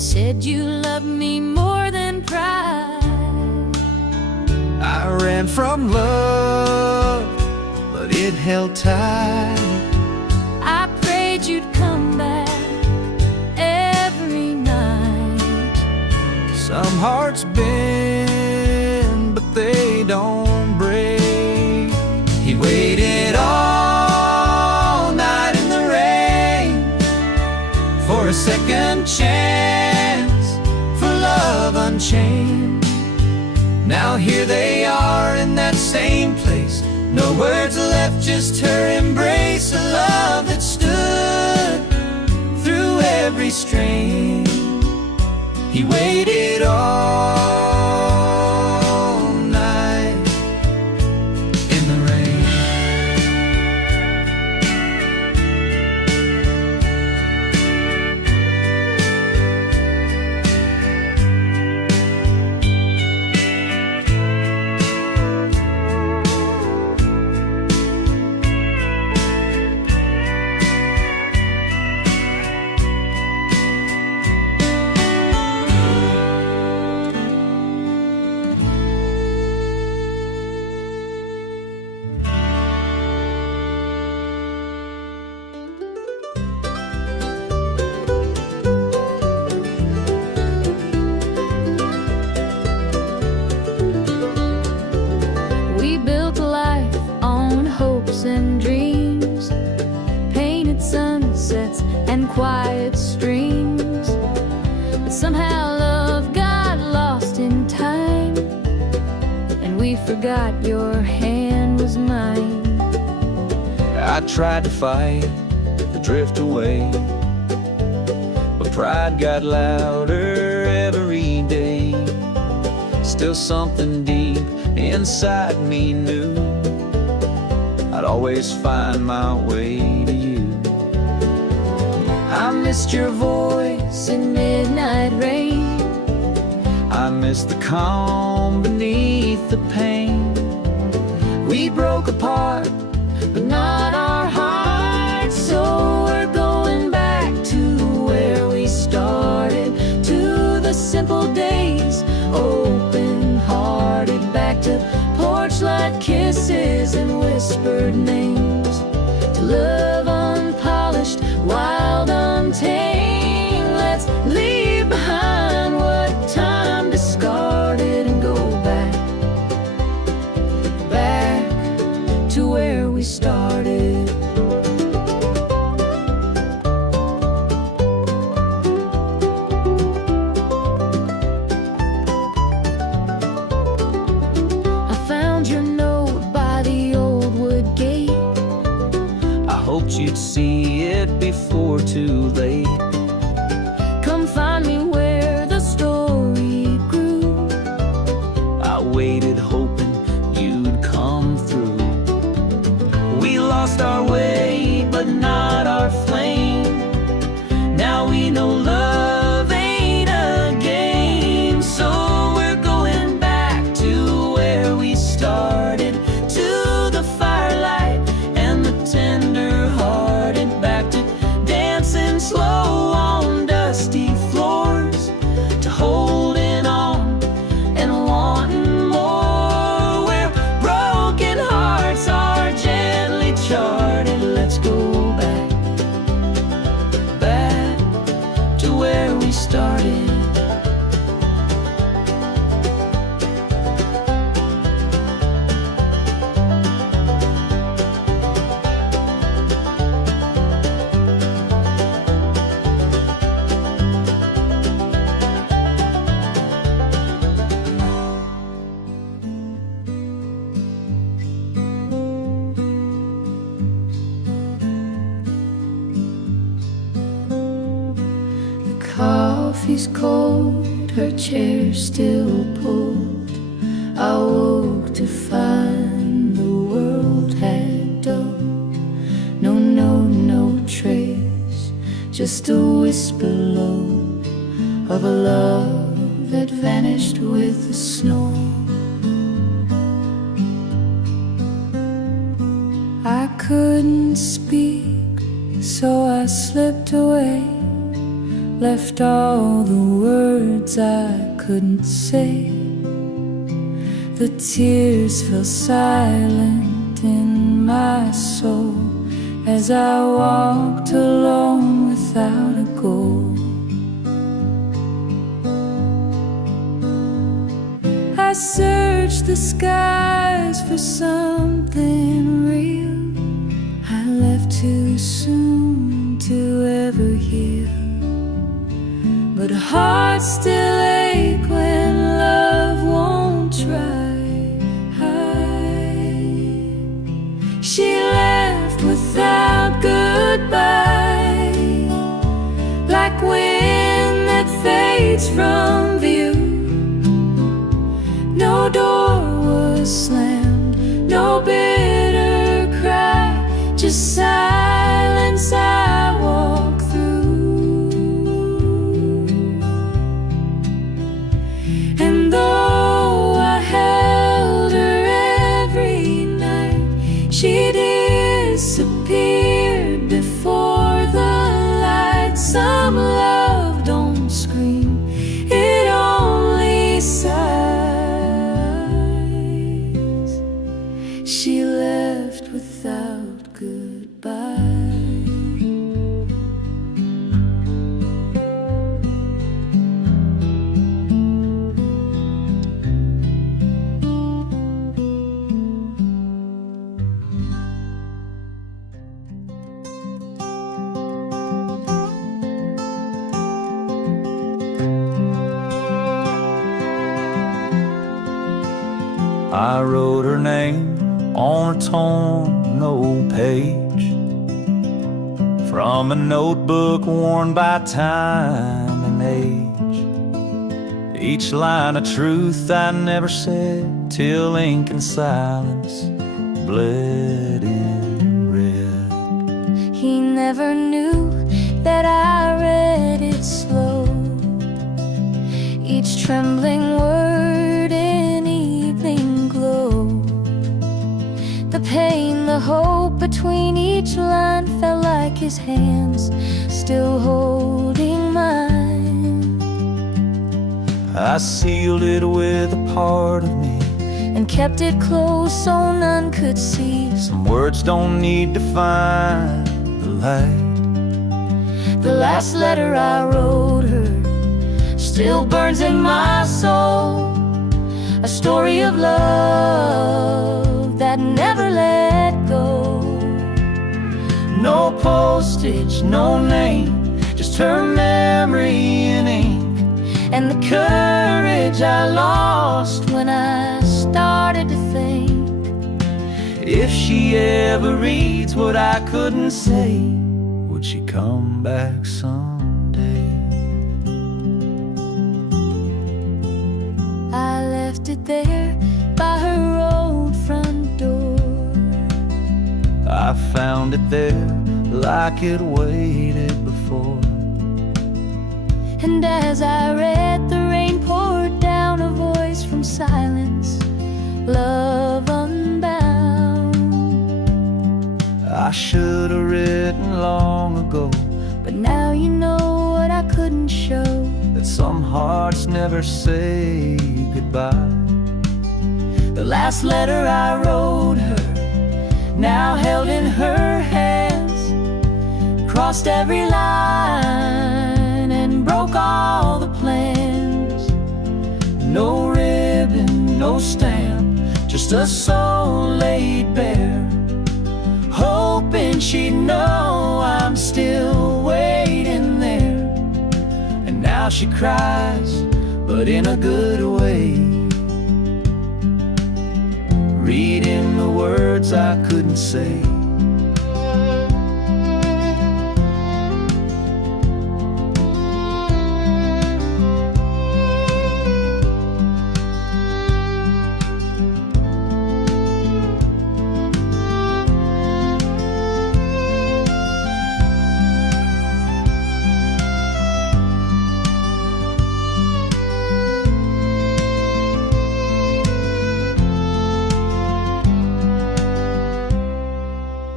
said you loved me more than pride. I ran from love, but it held tight. I prayed you'd come back every night. Some hearts bend, but they don't break. He waited all night in the rain for a second chance, for love unchained. Now here they are in that same place. No words left, just her embrace. A love that stood through every strain. He waited all night in the rain. We built a life on hopes and dreams, painted sunsets and quiet streams. But somehow love got lost in time, and we forgot your hand was mine. I tried to fight the drift away, but pride got louder every day. Still something deep inside me knew I'd always find my way to you. I missed your voice in midnight rain. I missed the calm beneath the pain. We broke apart, but not our hearts. So we're going back to where we started, to the simple days, open-hearted, back to porch light kisses and whispered names, to love unpolished, wild, untamed. Let's leave behind what time discarded and go back, back to where we started. I found your note by the old wood gate. I hoped you'd see it before too late. Come find me where the story grew. I waited hoping you'd come through. We lost our way, but not our flame. Now we know love ain't a game. So we're going back to where we started, to the firelight and the tender-hearted, back to dancing slow on dusty floors, to holding on and wanting more, where broken hearts are gently charted. Let's go back, back to where we started. The coffee's cold, her chair still pulled. I woke to find the world had dulled. No trace, just a whisper low of a love that vanished with the snow. I couldn't speak, so I slipped away, left all the words I couldn't say. The tears fell silent in my soul as I walked alone without a goal. I searched the skies for something real. I left too soon to ever heal, but hearts still ache when love won't try. She left without goodbye, like wind that fades from view. No door was slammed, no bitter cry, just silence I walk through. And though I held her every night, she disappeared before the light. Some love don't scream, it only sighs. She left without goodbye. I wrote her name on a torn old page from a notebook worn by time and age. Each line of truth I never said till ink and silence bled in red. He never knew that I read it slow, each trembling word in evening glow. The pain, the hope between each line felt like his hands still holding mine. I sealed it with a part of me and kept it close so none could see. Some words don't need to find the light. The last letter I wrote her still burns in my soul, a story of love that never let go. No postage, no name, just her memory in ink, and the courage I lost when I started to think. If she ever reads what I couldn't say, would she come back someday? I left it there by her old front door. I found it there like it waited before. And as I read, the rain poured down, a voice from silence, love unbound. I should have written long ago, but now you know what I couldn't show, that some hearts never say goodbye. the last letter I wrote her, now held in her hands, crossed every line and broke all the plans. No ribbon, no stamp, just a soul laid bare, hoping she'd know I'm still waiting there. And now she cries, but in a good way, reading the words I couldn't say.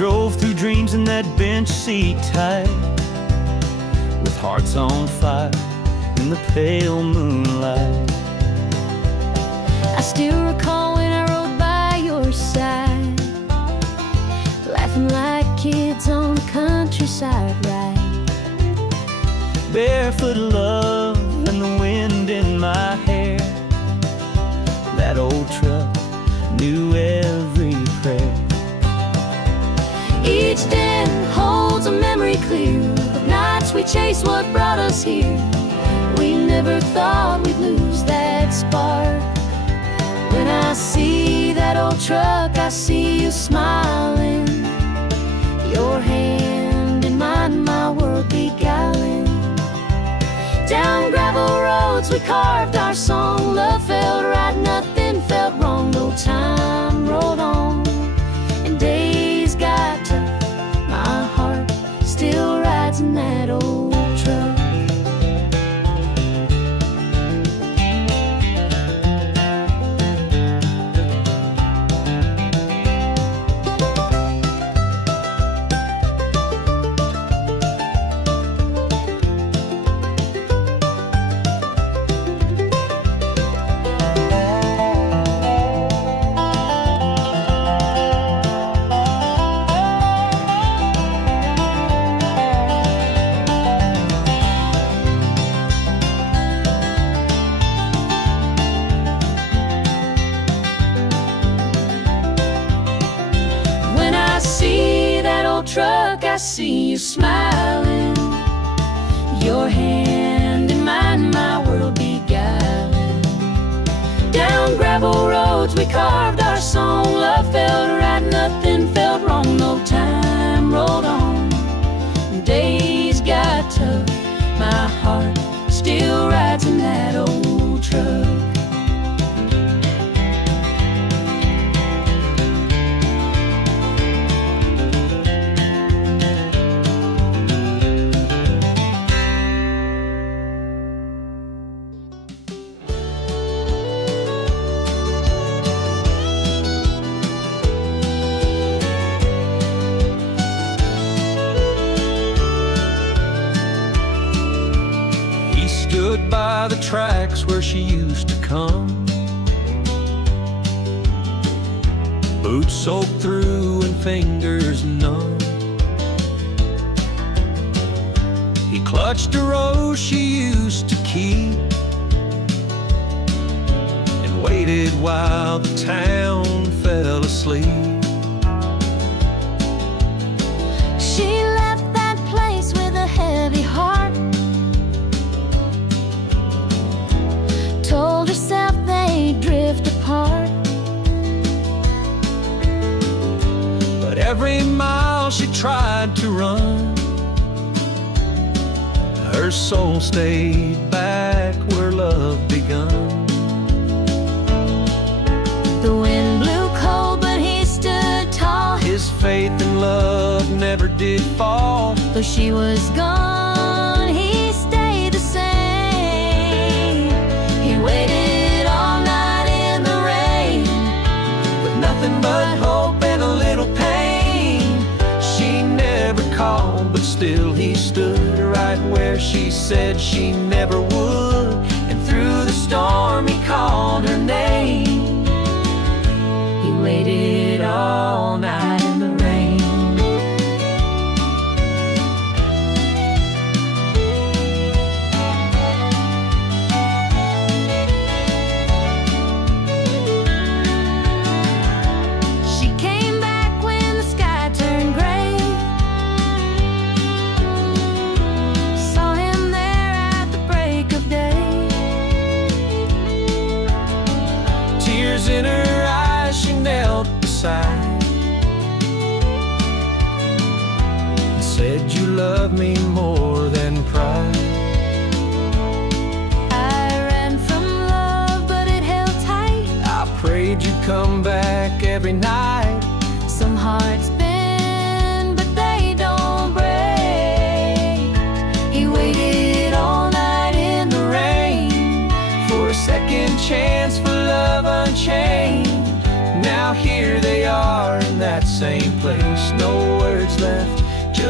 drove through dreams in that bench seat tight, with hearts on fire in the pale moonlight. I still recall when I rode by your side, laughing like kids on the countryside ride. Barefoot love and the wind in my hair, that old truck knew every prayer. Each den holds a memory clear of nights we chased what brought us here. We never thought we'd lose that spark. When I see that old truck, I see you smiling, your hand in mine, my world beguiling. Down gravel roads we carved our song. Love felt right, nothing felt wrong. No time rolled on and days got tough. My heart still rides in that old truck. Truck, I see you smiling, your hand in mine, my world beguiling. Down gravel roads we carved our song. Love felt right, nothing felt wrong. No time rolled on, days got tough. My heart still rides in that old truck. Stood by the tracks where she used to come, boots soaked through and fingers numb. He clutched a rose she used to keep and waited while the town fell asleep. She left that place with a heavy heart, told herself they'd drift apart. But every mile she tried to run, her soul stayed back where love begun. The wind blew cold, but he stood tall. His faith and love never did fall. Though she was gone, he stayed the same. He waited all night in the rain, With nothing but hope and a little pain. She never called, but still he stood right where she said she never would. And through the storm he called her name. he waited all night in the rain. She came back when the sky turned gray, saw him there at the break of day. Tears in her eyes, she knelt beside and said, "You love me more than pride." I ran from love, but it held tight. I prayed you'd come back every night. Some hearts bend, but they don't break. He waited all night in the rain For a second chance, for love unchained. Now here they are in that same place. No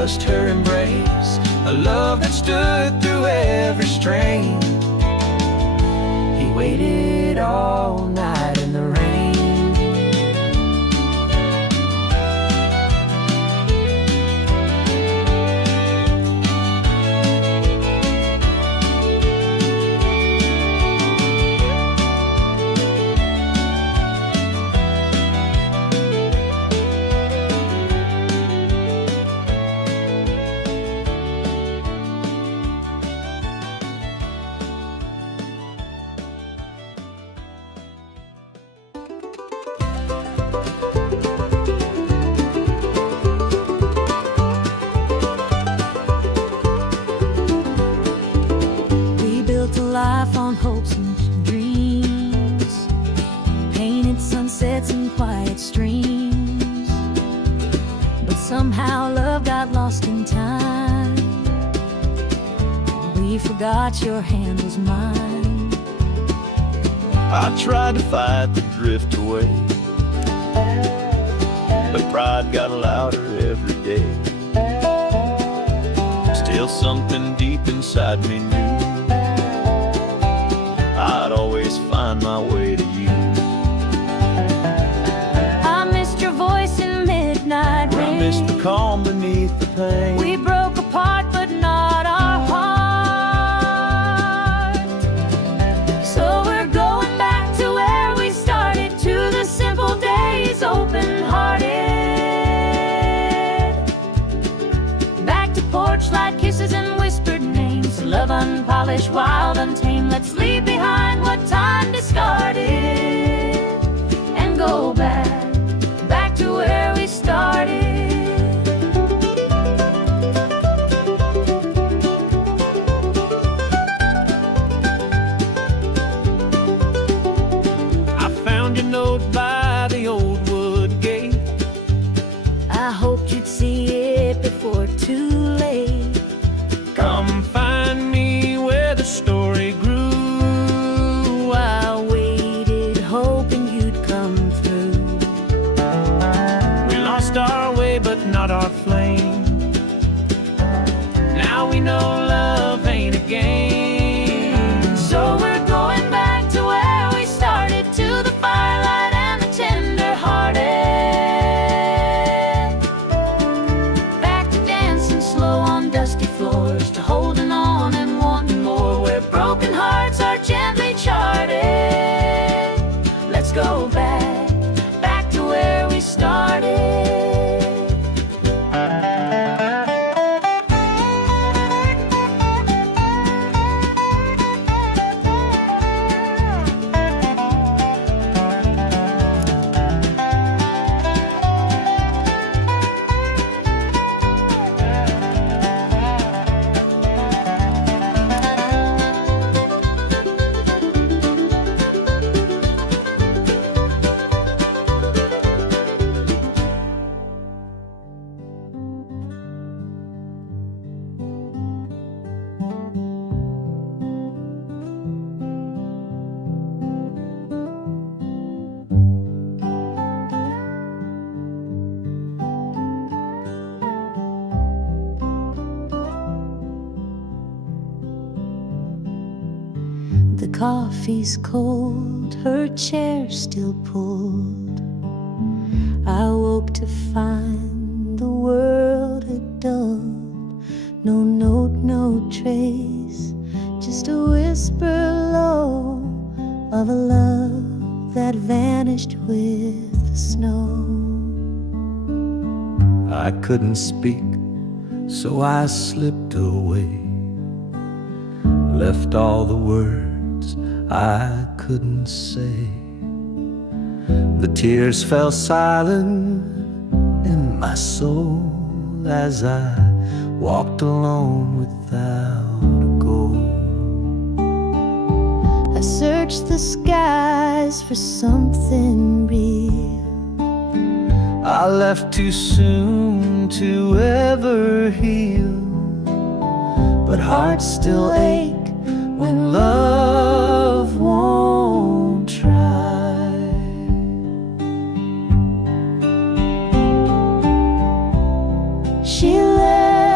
just her embrace, a love that stood through every strain. He waited all night in the rain. Life on hopes and dreams, painted sunsets and quiet streams, but somehow love got lost in time. We forgot your hand was mine. I tried to fight the drift away, but pride got louder every day. Still something deep inside me knew I'd always find my way to you. I missed your voice in midnight rain. I missed the calm beneath the pain. We broke apart, but not our heart. So we're going back to where we started, to the simple days, open-hearted. Back to porch light kisses and whispered names, love unpolished, wild, untamed. Let's leave behind what time discarded and go back to where we started. I found your note by the old wood gate. I hoped you'd see it before too late. Come find me where the story grew. I waited, hoping you'd come through. We lost our way, but not our flame. Now we know love ain't a game. So we're going back to where we started, to the firelight and the tender-hearted. Back to dancing slow on dusty floors, to holding on and wanting more, where broken hearts are gently charted. Let's go back to where we started. The coffee's cold, her chair still pulled. I woke to find the world had dulled. No note, no trace, just a whisper low of a love that vanished with the snow. I couldn't speak, so I slipped away, left all the words I couldn't say. The tears fell silent in my soul as I walked alone without a goal. I searched the skies for something real. I left too soon to ever heal, but hearts still ache when love won't try. She left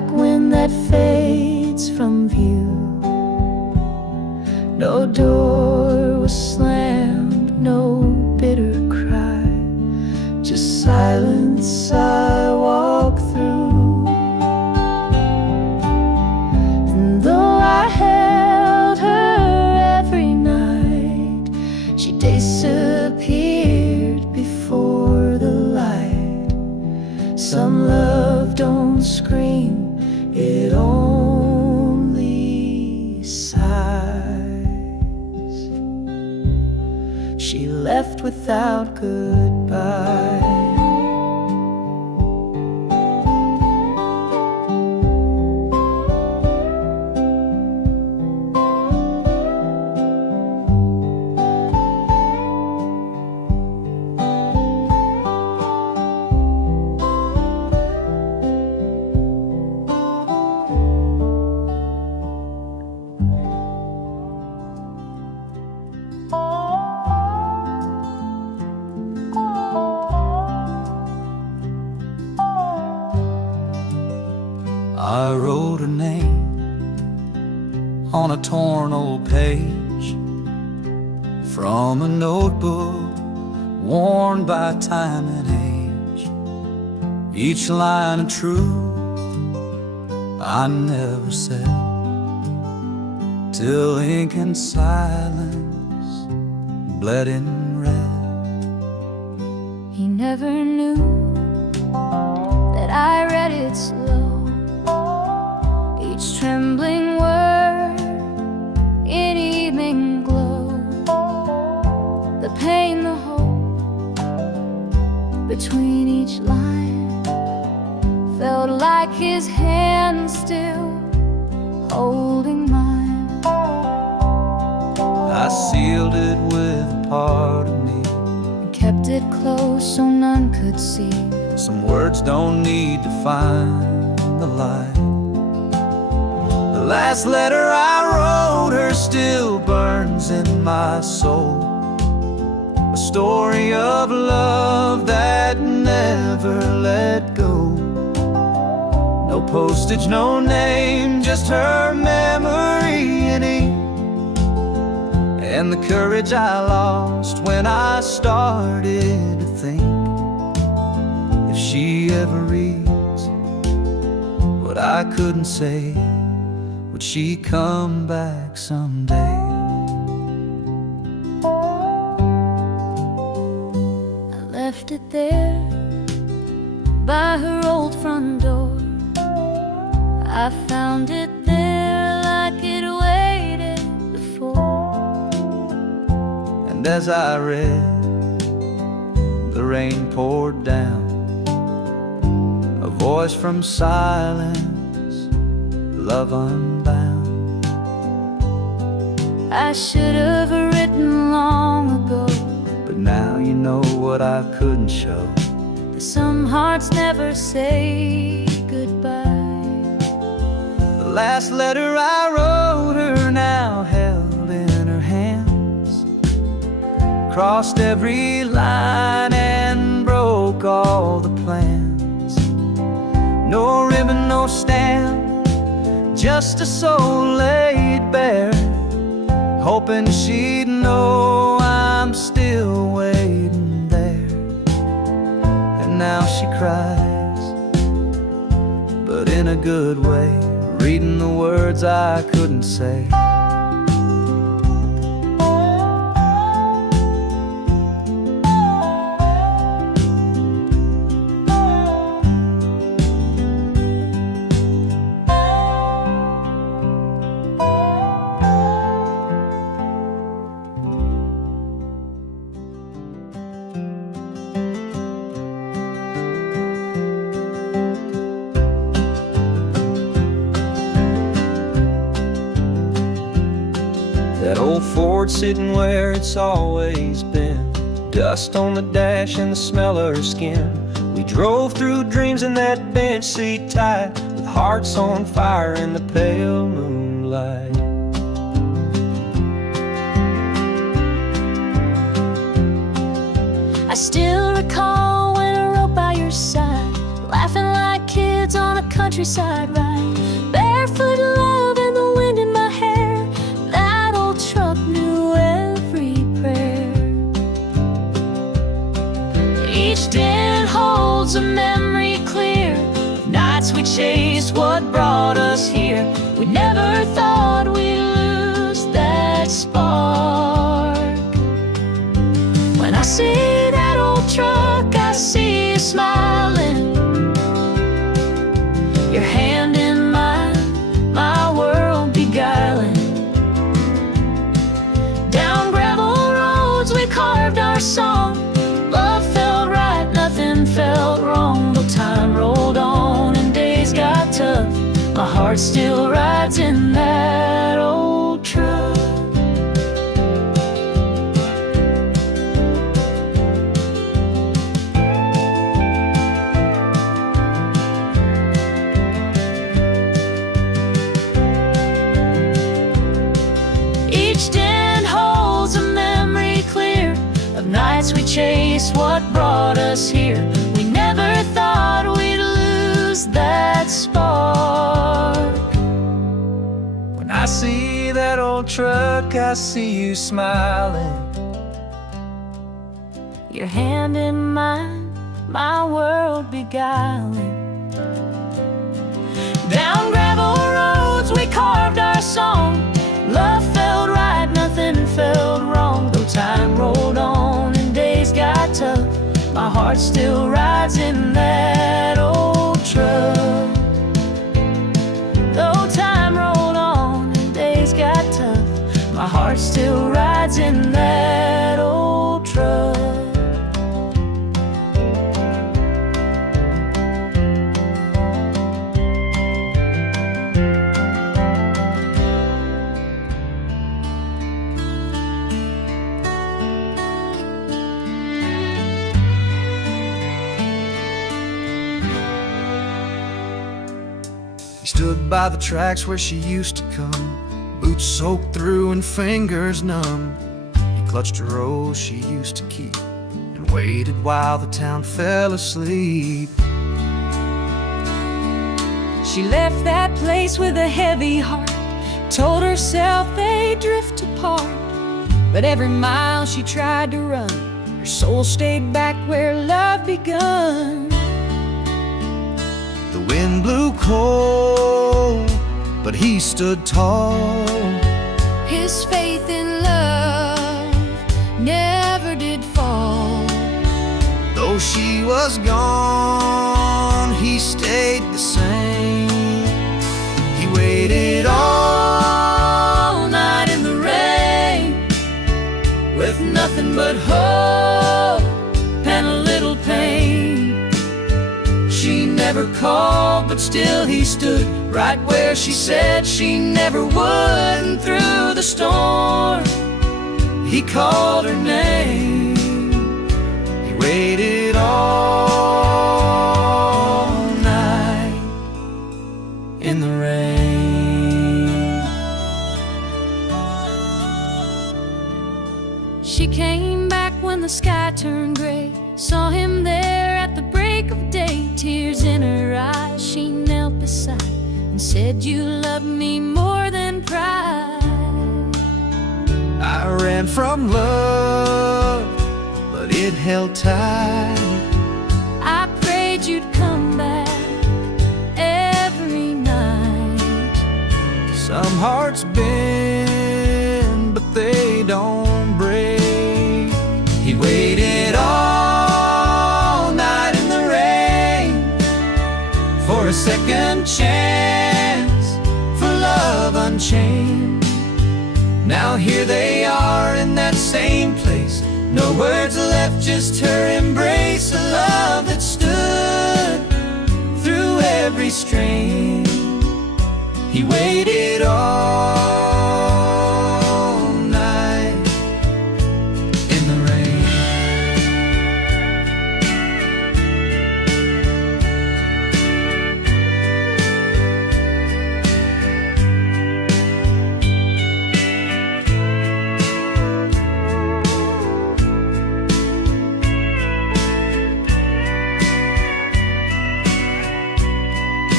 like wind that fades from view. No door was slammed, no bitter cry, just silence I walk through. And though I held her every night, she disappeared before the light. Some love don't scream, it only sighs. She left without goodbye. I wrote her name on a torn old page from a notebook worn by time and age. Each line of truth I never said, till ink and silence bled in red. He never knew that I read it slow, each trembling word in evening glow. The pain, the hope between each line felt like his hand still holding mine. I sealed it with a part of me, And kept it close so none could see. some words don't need to find the light. The last letter I wrote her still burns in my soul, a story of love that never let go. No postage, no name, just her memory in ink, and the courage I lost when I started to think, if she ever reads what I couldn't say, would she come back someday? I left it there by her old front door. I found it there like it waited before. And as I read, the rain poured down, a voice from silence, love unbound. I should have written long ago, But now you know what I couldn't show. that some hearts never say goodbye. The last letter I wrote her now held in her hands, crossed every line and broke all the plans. No ribbon, no stamp, just a soul laid bare, hoping she'd know I'm still waiting there. And now she cries, but in a good way, reading the words I couldn't say. That old Ford sitting where it's always been, dust on the dash and the smell of her skin. We drove through dreams in that bench seat tight, with hearts on fire in the pale moonlight. I still recall when I rode by your side, laughing like kids woods on a countryside ride, barefoot love and the wind in my hair. That old truck knew every prayer. Each den holds a memory clear of nights we chased what brought us here. We never thought we'd lose that spark. When I see that old truck, I see you smiling, your hand in mine, my world beguiling. Down gravel roads we carved our song. Love felt right, nothing felt wrong. Though time rolled on and days got tough, my heart still rides in that old truck. Each den holds a memory clear of nights we chased what brought us here. We never thought we'd lose that spark. When I see that old truck, I see you smiling, Your hand in mine, my world beguiling. Down gravel roads we carved our song. Love felt right, nothing felt wrong. Though time rolled on and days got tough, my heart still rides in that old truck. Though time rolled on and days got tough, my heart still rides in that old truck. He stood by the tracks where she used to come, boots soaked through and fingers numb. He clutched a rose she used to keep and waited while the town fell asleep. She left that place with a heavy heart, told herself they'd drift apart. But every mile she tried to run, her soul stayed back where love begun. The wind blew cold, but he stood tall. His faith in love never did fall. Though she was gone, he stayed the same. He waited all night in the rain, With nothing but hope and a little pain. she never called, but still he stood right where she said she never would. And through the storm, he called her name. He waited all night in the rain. She came back when the sky turned gray, saw him there at the break of day. Tears in her eyes, she knelt beside and said, "You love me more than pride." I ran from love, but it held tight. I prayed you'd come back every night. Some hearts bend, but they don't break. He waited all night in the rain for a second chance, for love unchained. Now here they are in that same place, no words left, just her embrace. A love that stood through every strain. He waited all night in the rain.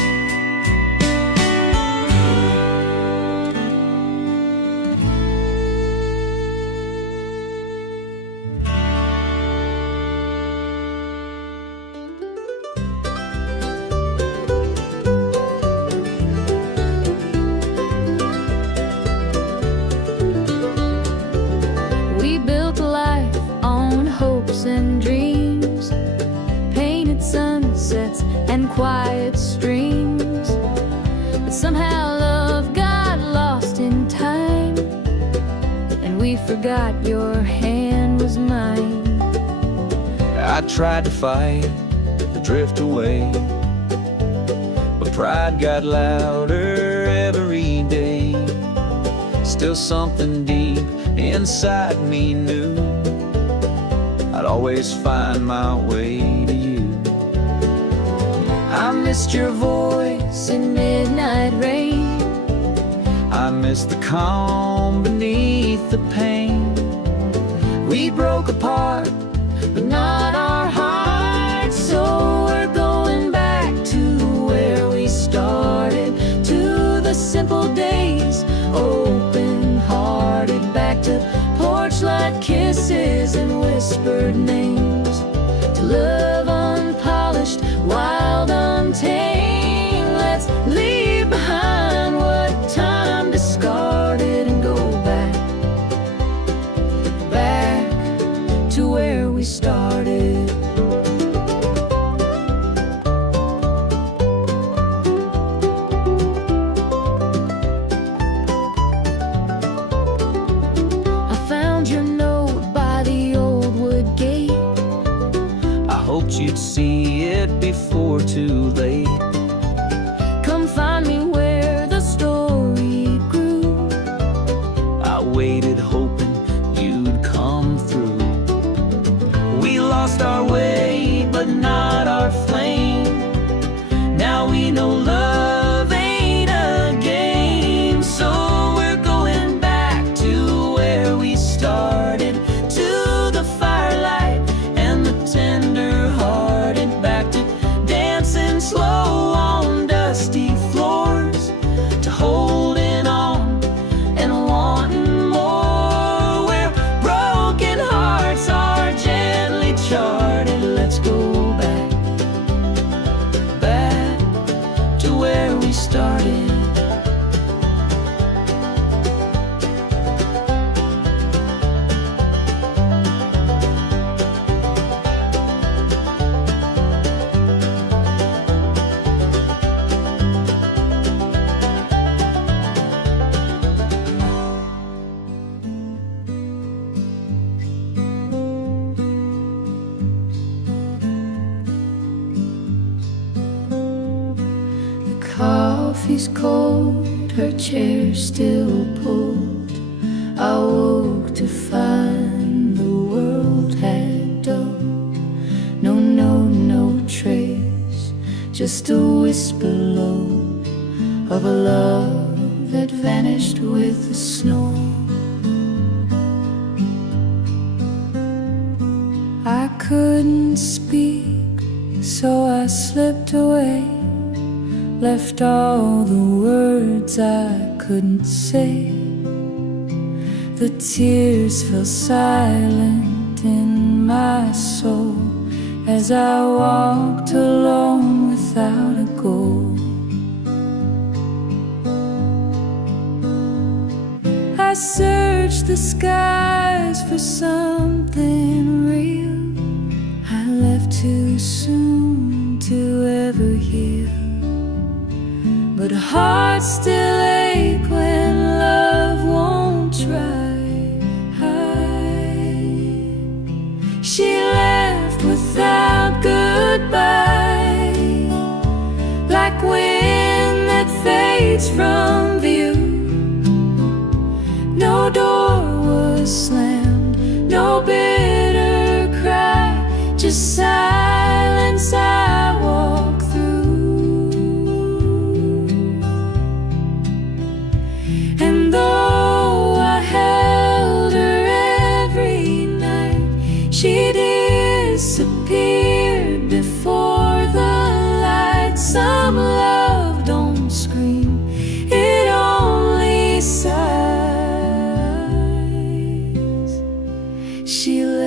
forgot your hand was mine. I tried to fight, to drift away, but pride got louder every day. Still something deep inside me knew I'd always find my way to you. I missed your voice in midnight rain. I miss the calm beneath the pain. We broke apart, but not our hearts. So we're going back to where we started, to the simple days, open-hearted, back to porch light kisses and whispered names, to love unpolished, wild, untamed. Let's leave behind what time discarded and go back to where we started. I found your note by the old wood gate. I hoped you'd see it before too late. Come find me where the story grew. I waited hoping you'd come through. We lost our way, but not our flame. Now we know love ain't a game. So we're going back to where we started, to the firelight and the tender-hearted, back to dancing slow on dusty floors, to holding on and wanting more, where broken hearts are gently charted. Let's go back to where we started. Coffee's cold, her chair still pulled. I woke to find the world had dulled. No note, no trace, just a whisper low of a love that vanished with the snow. I couldn't speak, so I slipped away, left all the words I couldn't say. The tears fell silent in my soul as I walked alone without a goal. I searched the skies for something real. I left too soon to ever heal, but hearts still ache when love won't try. She left without goodbye, like wind that fades from view. No door was slammed, no bitter cry, just silence I walk through. And though I held her every night, she disappeared before the light. Some love don't scream, it only sighs. She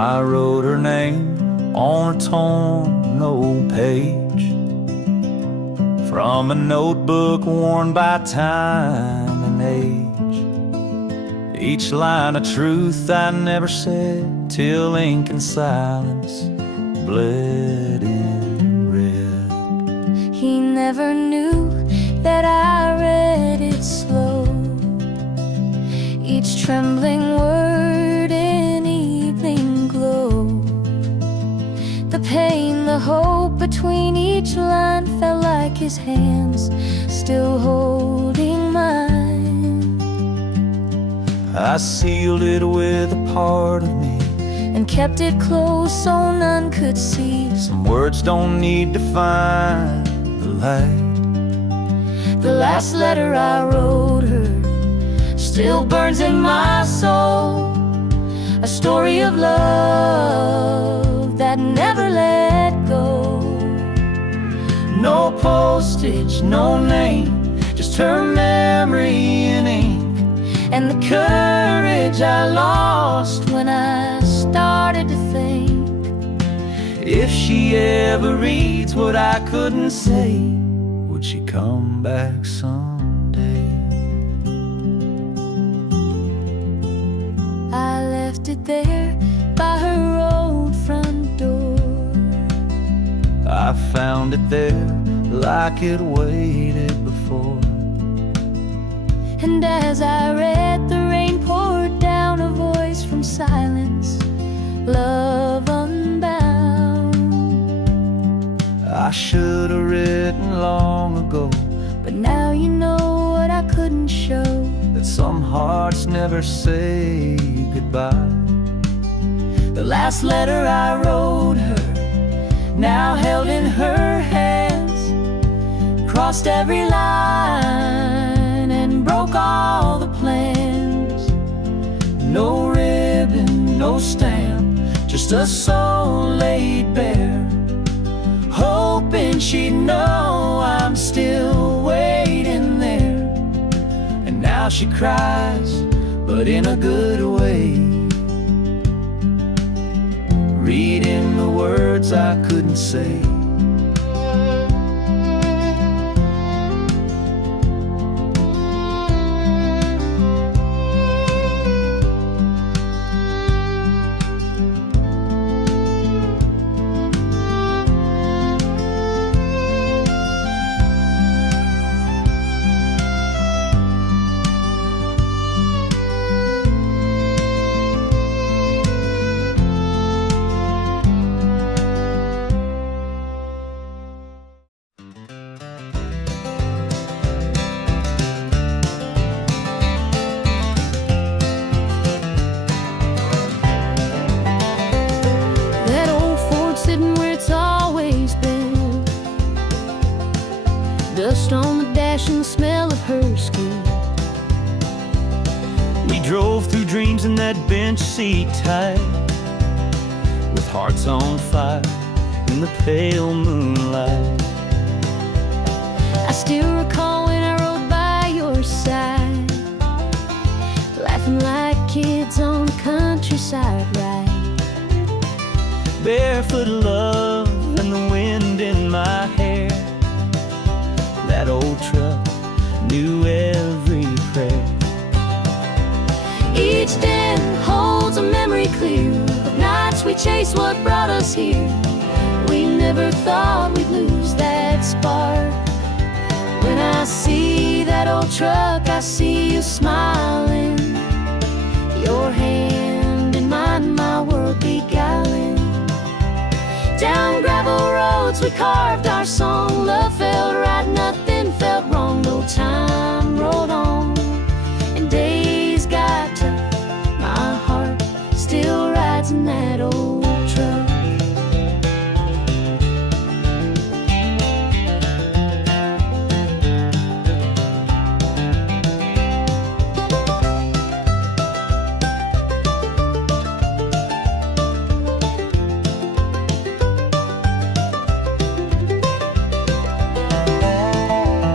I wrote her name on a torn old page from a notebook worn by time and age. Each line of truth I never said till ink and silence bled in red. He never knew that I read it slow, each trembling word in evening glow. The pain, the hope between each line felt like his hands still holding mine. I sealed it with a part of me and kept it close so none could see. Some words don't need to find the light. The last letter I wrote her still burns in my soul, a story of love that never let go. No postage, no name, just her memory in ink, and the courage I lost when I started to think. if she ever reads what I couldn't say, would she come back someday? I left it there by her old front door. I found it there like it waited before. And as I read, the rain poured down, a voice from silence, love unbound. I should have written long ago, But now you know what I couldn't show, that some hearts never say goodbye. the last letter I wrote her, now held in her hands, crossed every line and broke all the plans. No ribbon, no stamp, just a soul laid bare, hoping she'd know I'm still waiting there. and now she cries, but in a good way, reading the words I couldn't say. That old Ford sitting where it's always been, dust on the dash and the smell of her skin. We drove through dreams in that bench seat tight, with hearts on fire in the pale moonlight. I still recall when I rode by your side, laughing like kids on a countryside ride. Barefoot love and the wind in my hair. That old truck knew every prayer. Each den holds a memory clear of nights we chased what brought us here. We never thought we'd lose that spark. When I see that old truck, I see you smiling, your hand in mine, my world beguiling. Down gravel roads we carved our song, love felt right, nothing felt wrong. No time rolled on and days got tough, my heart still rides in that old truck.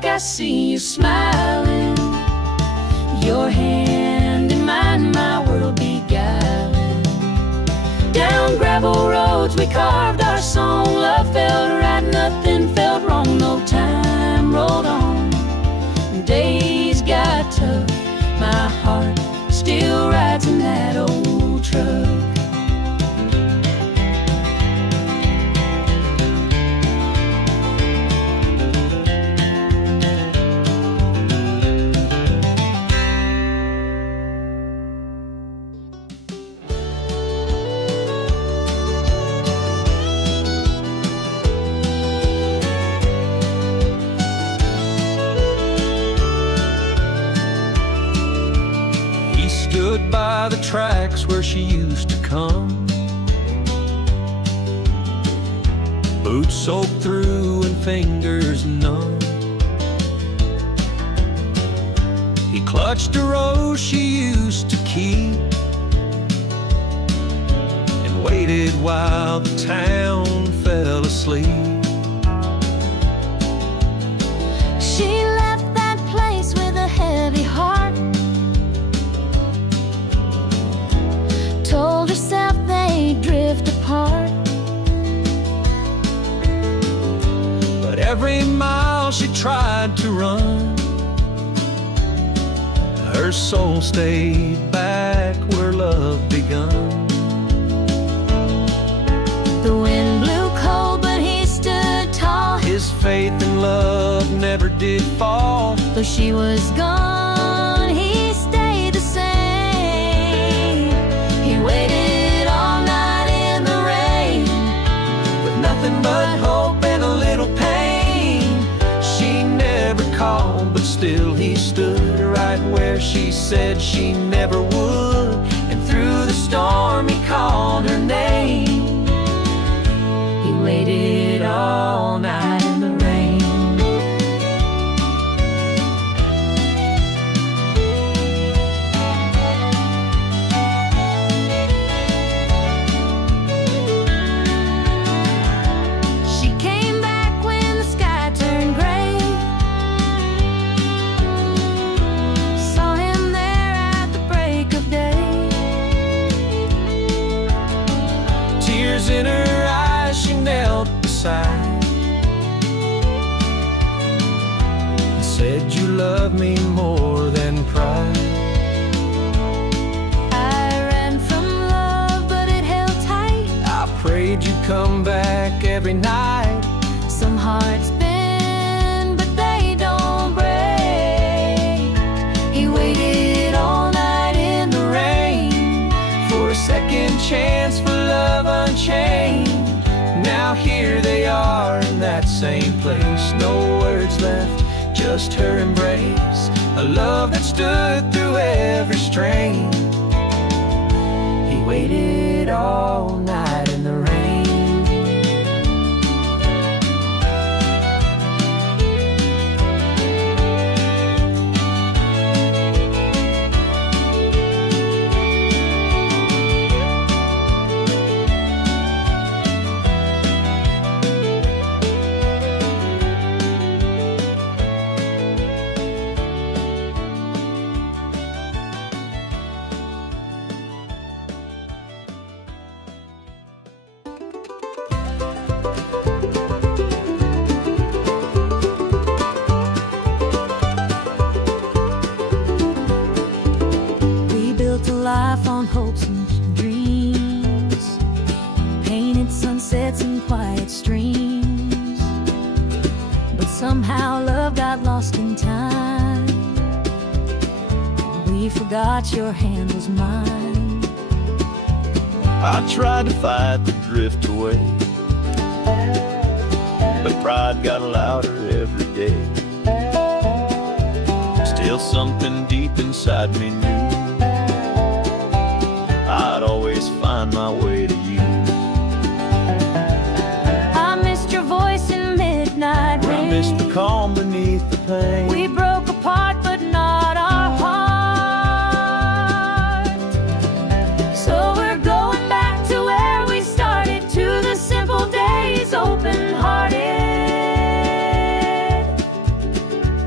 look, I see you smiling. Your hand in mine, my world beguiling. Down gravel roads we carved our song. Love felt right, nothing felt wrong. No time rolled on. Days got tough. My heart still rides in that old truck. Stood by the tracks where she used to come, boots soaked through and fingers numb. He clutched a rose she used to keep and waited while the town fell asleep. She left that place with a heavy heart. Told herself they'd drift apart. But every mile she tried to run, her soul stayed back where love begun. The wind blew cold, but he stood tall. His faith in love never did fall. Though she was gone, he stayed the same. He waited all night in the rain, With nothing but hope and a little pain. She never called, but still he stood right where she said she never would. and through the storm he called her name. He waited all night in the rain. She came back when the sky turned gray. Saw him there at the break of day. Tears in her eyes, she knelt beside and said, "You love me more than pride." I ran from love, but it held tight. I prayed you'd come back every night. Some hearts bend, but they don't break. He waited all night in the rain For a second chance for love unchained. Now here they are in that same place. No words left, just her embrace. A love that stood through every strain. He waited all night in the rain. We built a life on hopes and dreams, painted sunsets and quiet streams. But somehow love got lost in time. We forgot your hand was mine. I tried to fight the drift away, but pride got louder every day. Still something deep inside me knew I'd always find my way to you. I missed your voice in midnight rain. I missed the calm beneath the pain. We broke apart, but not our heart. So we're going back to where we started, to the simple days, open-hearted.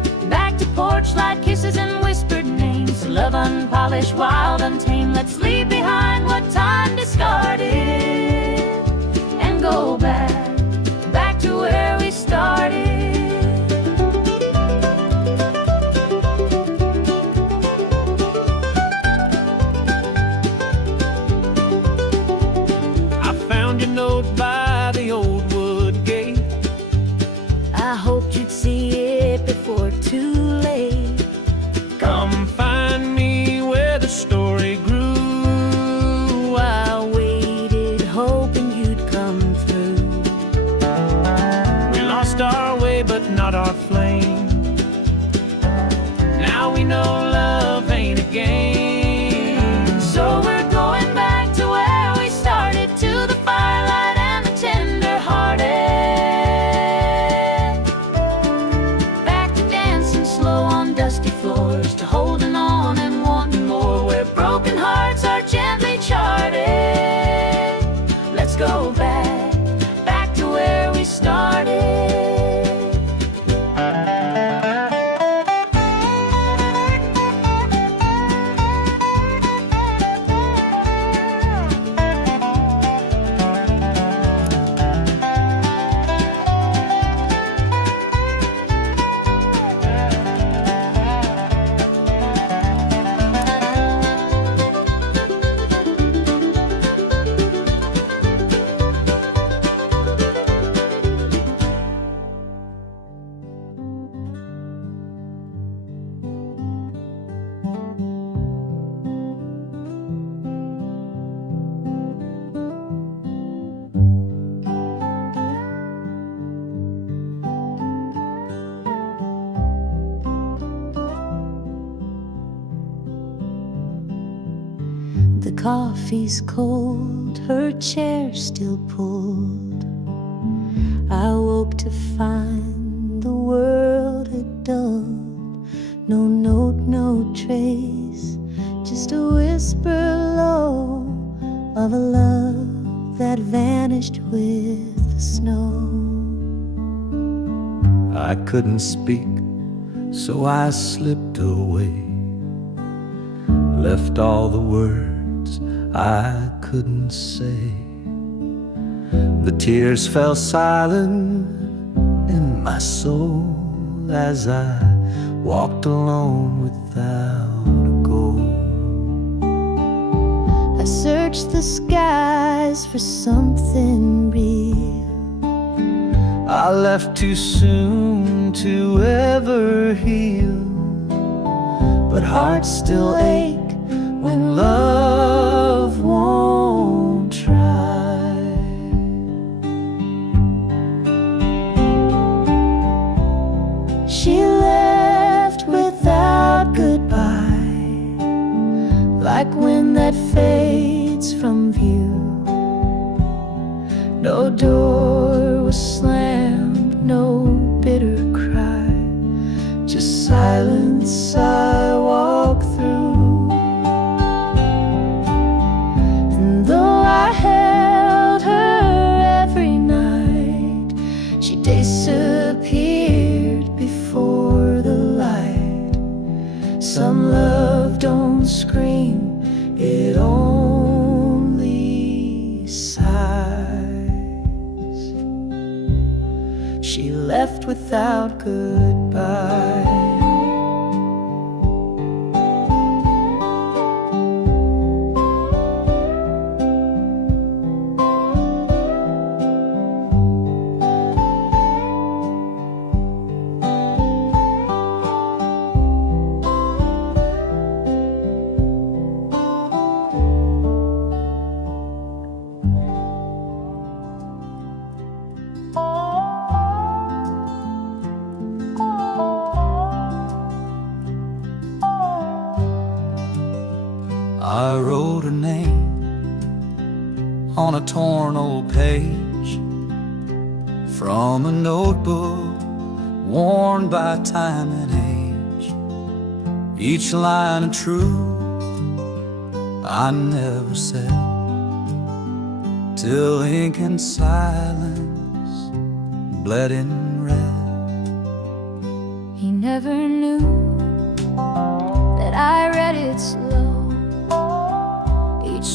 selfish, wild, untamed. Let's leave behind what time discarded and go back to where we started. I found your note by the old wood gate. I hoped you'd see it before too late. Come find me where the story grew. I waited, hoping you'd come through. We lost our way, but not our flame. Now we know love ain't a game. So we're going back to where we started, to the firelight and the tender-hearted. Back to dancing slow on dusty floors, to holding on and wanting more, where broken hearts are gently charted. Let's go back to where we started. The coffee's cold, her chair still pulled. I woke to find the world had dulled. No note, no trace, just a whisper low of a love that vanished with the snow. I couldn't speak, so I slipped away, left all the words I couldn't say. The tears fell silent in my soul as I walked alone without a goal. I searched the skies for something real. I left too soon to ever heal, but hearts still ache when love won't try. She left without goodbye, like wind that fades from view. No door was slammed, no bitter cry, just silence I walk through. And though I held her every night, she disappeared before the light. Some love don't scream, it only sighs. She left without goodbye. I wrote her name on a torn old page from a notebook worn by time and age. Each line a truth I never said, till ink and silence bled in red. He never knew that I read it slow,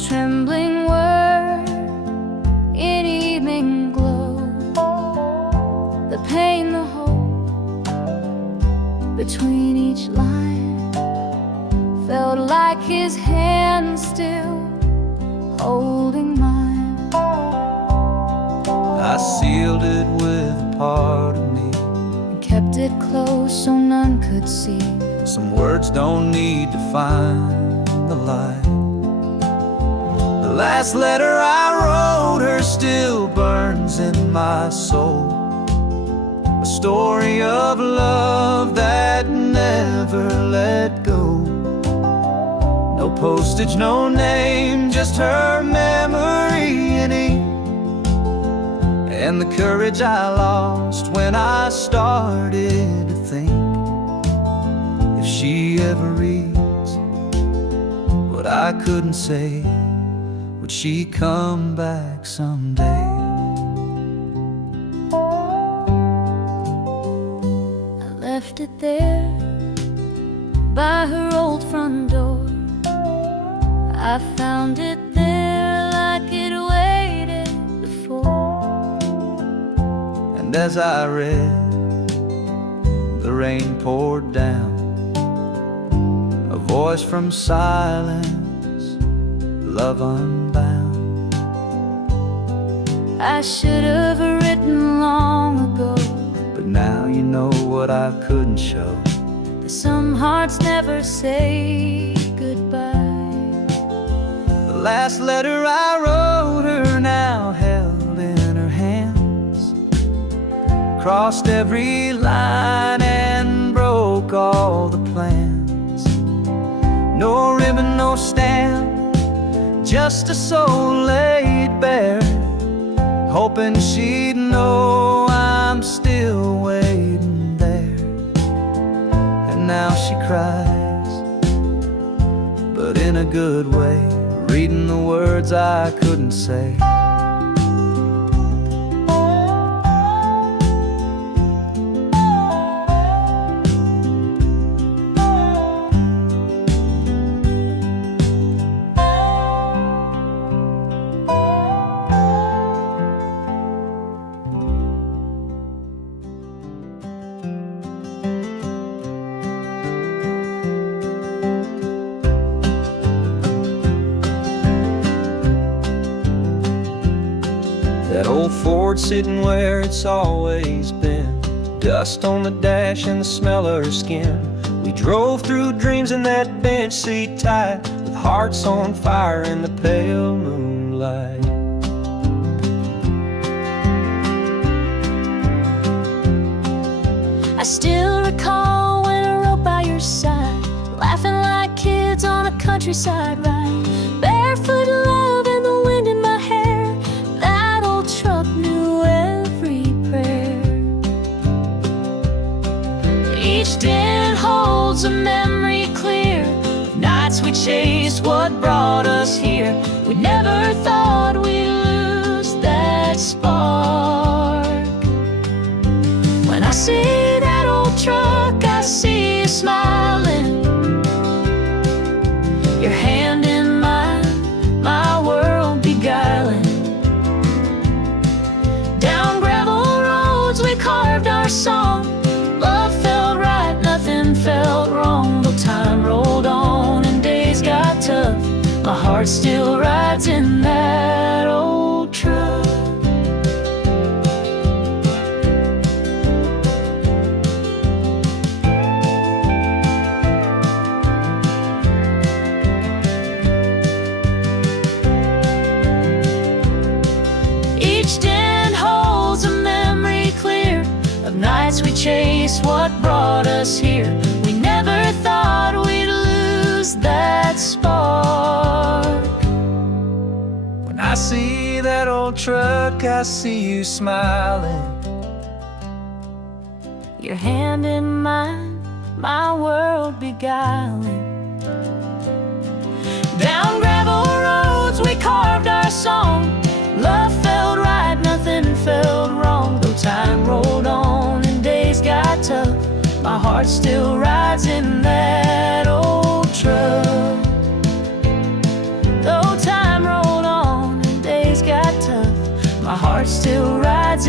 trembling word in evening glow. The pain, the hope between each line felt like his hand still holding mine. I sealed it with a part of me, And kept it close so none could see. some words don't need to find the light. The last letter I wrote her still burns in my soul, a story of love that never let go. No postage, no name, just her memory in ink, and the courage I lost when I started to think, if she ever reads what I couldn't say, would she come back someday? I left it there by her old front door. I found it there like it waited before. And as I read, the rain poured down, a voice from silence, love unbound. I should have written long ago, But now you know what I couldn't show. that some hearts never say goodbye. The last letter I wrote her now held in her hands, crossed every line and broke all the plans. No ribbon, no stamp, just a soul laid bare, hoping she'd know I'm still waiting there. And now she cries, but in a good way, reading the words I couldn't say. That old Ford sitting where it's always been, dust on the dash and the smell of her skin. We drove through dreams in that bench seat tight, with hearts on fire in the pale moonlight. I still recall when I rode by your side, laughing like kids on a countryside ride. Barefoot love and the wind in my hair, that old truck knew every prayer. Each dent holds a memory clear of nights we chased what brought us here. We never thought we'd lose that spark. When I see that old truck, I see you smiling, your hand in mine, my world beguiling. Down gravel roads we carved our song, love felt right, nothing felt wrong. Though time rolled on and days got tough, my heart still rides in that old truck. Nights we chased what brought us here. We never thought we'd lose that spark. When I see that old truck, I see you smiling, your hand in mine, my world beguiling. Down gravel roads we carved our song, love felt right, nothing felt wrong. Though time rolled on and days got tough, my heart still rides in that old truck. Though time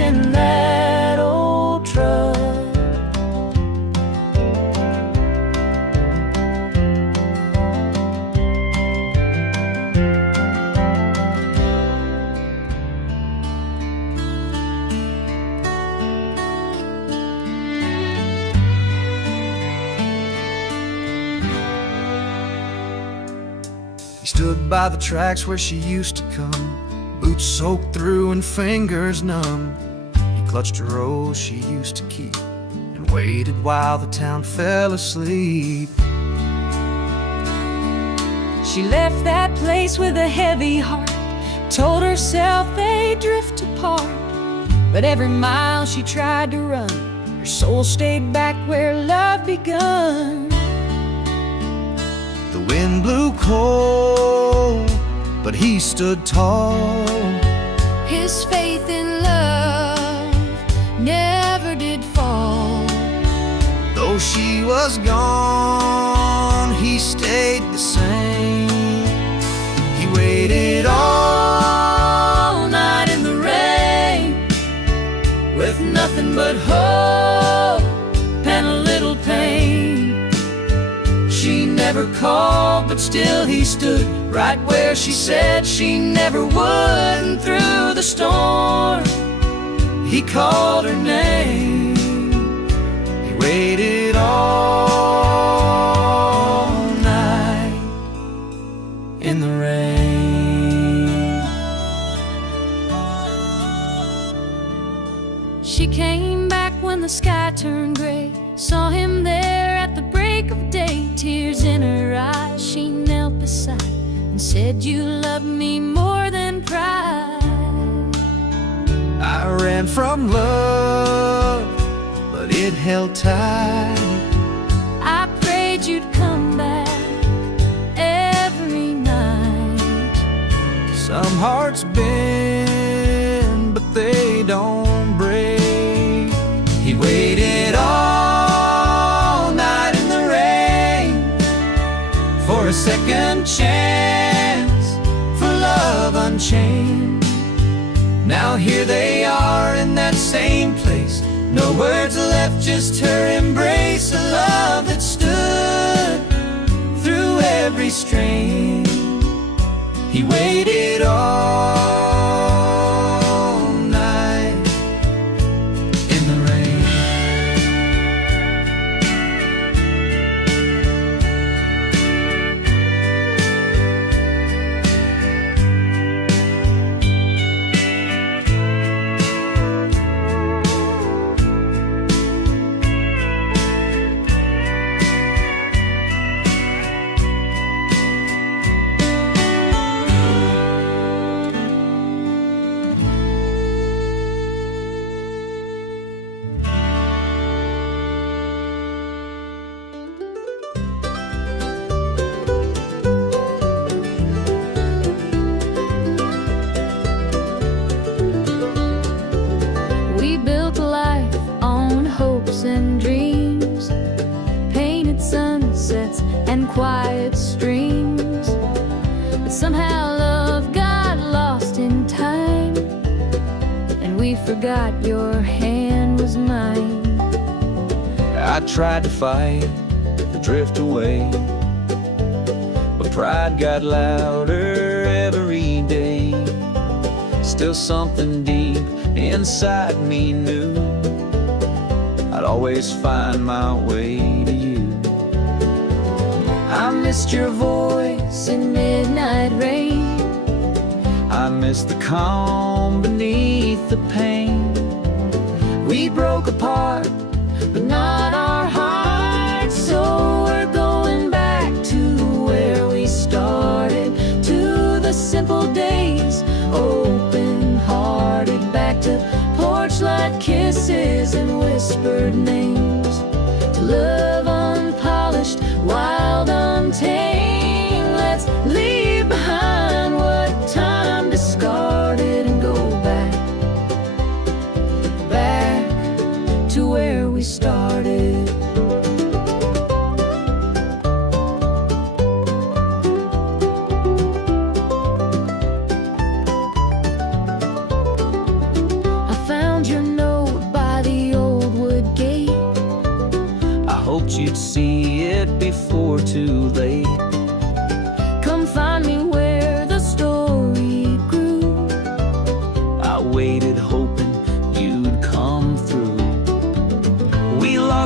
in that old truck. He stood by the tracks where she used to come, boots soaked through and fingers numb. He clutched a rose she used to keep and waited while the town fell asleep. She left that place with a heavy heart, told herself they'd drift apart. But every mile she tried to run, her soul stayed back where love begun. The wind blew cold, but he stood tall. His faith in love never did fall. Though she was gone, he stayed the same. He waited all night in the rain, With nothing but hope and a little pain. She never called, but still he stood right where she said she never would. And through the storm, he called her name. He waited all night In the rain, She came back when the sky turned gray, saw him there at the break of day. Tears in her eyes, she knelt beside and said, "You love me more than pride." I ran from love, but it held tight. I prayed you'd come back every night. Some hearts bend, but they don't break. he waited all night in the rain for a second chance, for love unchained. Now here they are in that same place, no words left, just her embrace. A love that stood through every strain. He waited all night in the rain. We built a life on hopes and dreams, painted sunsets and quiet streams. But somehow love got lost in time, and we forgot your hand was mine. I tried to fight, to drift away, but pride got louder every day. Still something deep inside me knew I'd always find my way to you. I missed your voice in midnight rain. I miss the calm beneath the pain. We broke apart, but not our hearts. So we're going back to where we started, to the simple days, open-hearted, back to porch-light kisses and whispered names, to love unpolished, wild, untamed. Let's leave behind what time discarded and go back, back to where we started. I found your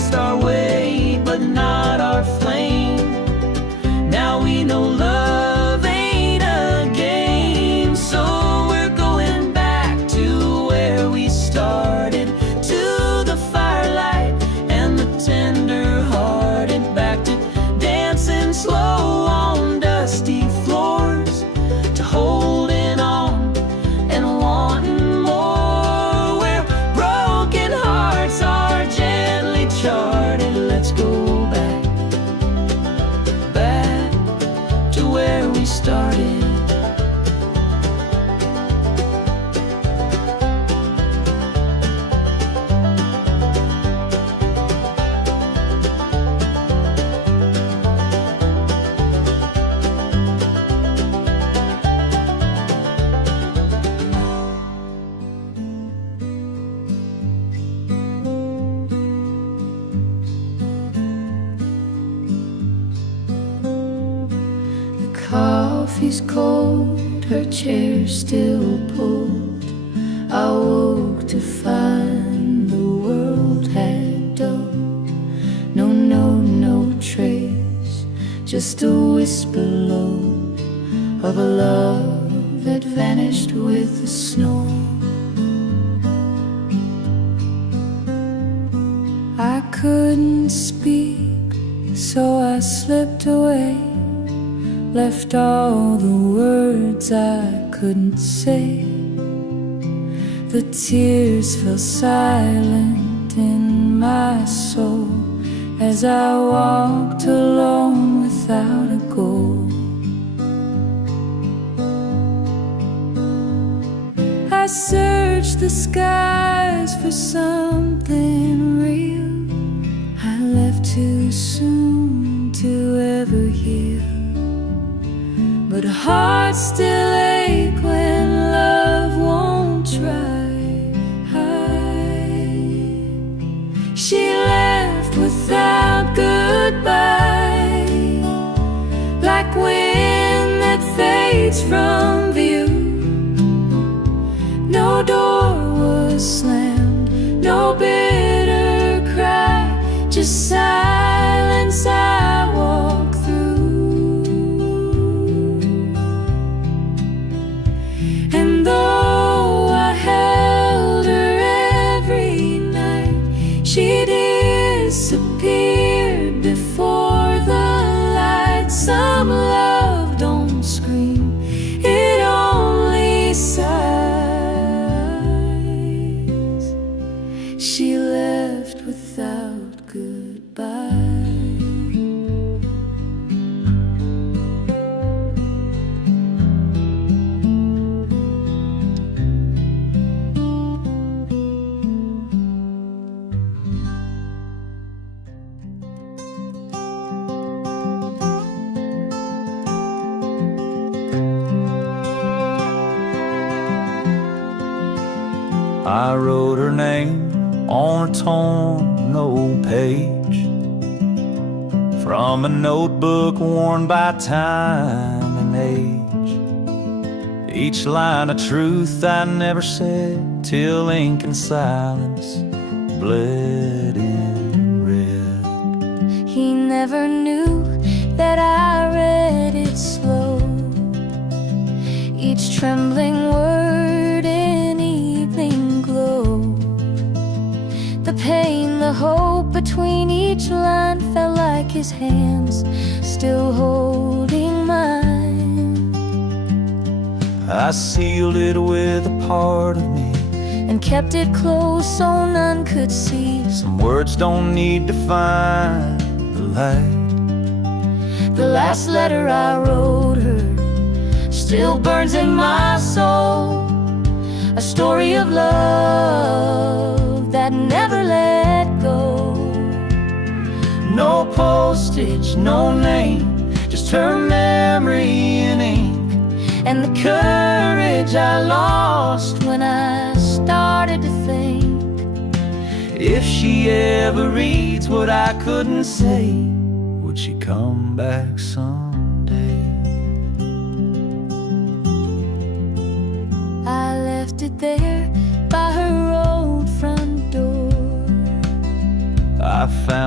lost our way, but not our flame. Now we know love ain't a game, so we're going back to where we started, to the firelight and the tender-hearted, back to dancing slow on dusty floors, to holding on and wanting more, where broken hearts are gently charted. Let's go back, back to where we started. Coffee's cold, her chair still pulled. I woke to find the world had dulled. No note, no trace, just a whisper low of a love that vanished with the snow. I couldn't speak, so I slipped away, left all the words I couldn't say. The tears fell silent in my soul as I walked alone without a goal. I searched the skies for something real. I left too soon to ever heal, but hearts still ache when love won't try. She left without goodbye, like wind that fades from view. No door was slammed, no bitter cry, just silence I walk through. And though I held her every night, she disappeared before the light. Some love don't scream, it only sighs. She left without goodbye. I wrote her name on a torn old page from a notebook worn by time and age. Each line of truth I never said, till ink and silence bled in red. He never knew that I read it slow, each trembling word in evening glow. The pain, the hope between each line felt like his hands still holding mine. I sealed it with a part of me and kept it close so none could see. Some words don't need to find the light. The last letter I wrote her still burns in my soul, a story of love that never let go. No postage, no name, just her memory in ink, And the courage I lost when I started to think, if she ever reads what I couldn't say, would she come back someday? I left it there by her old front door. I found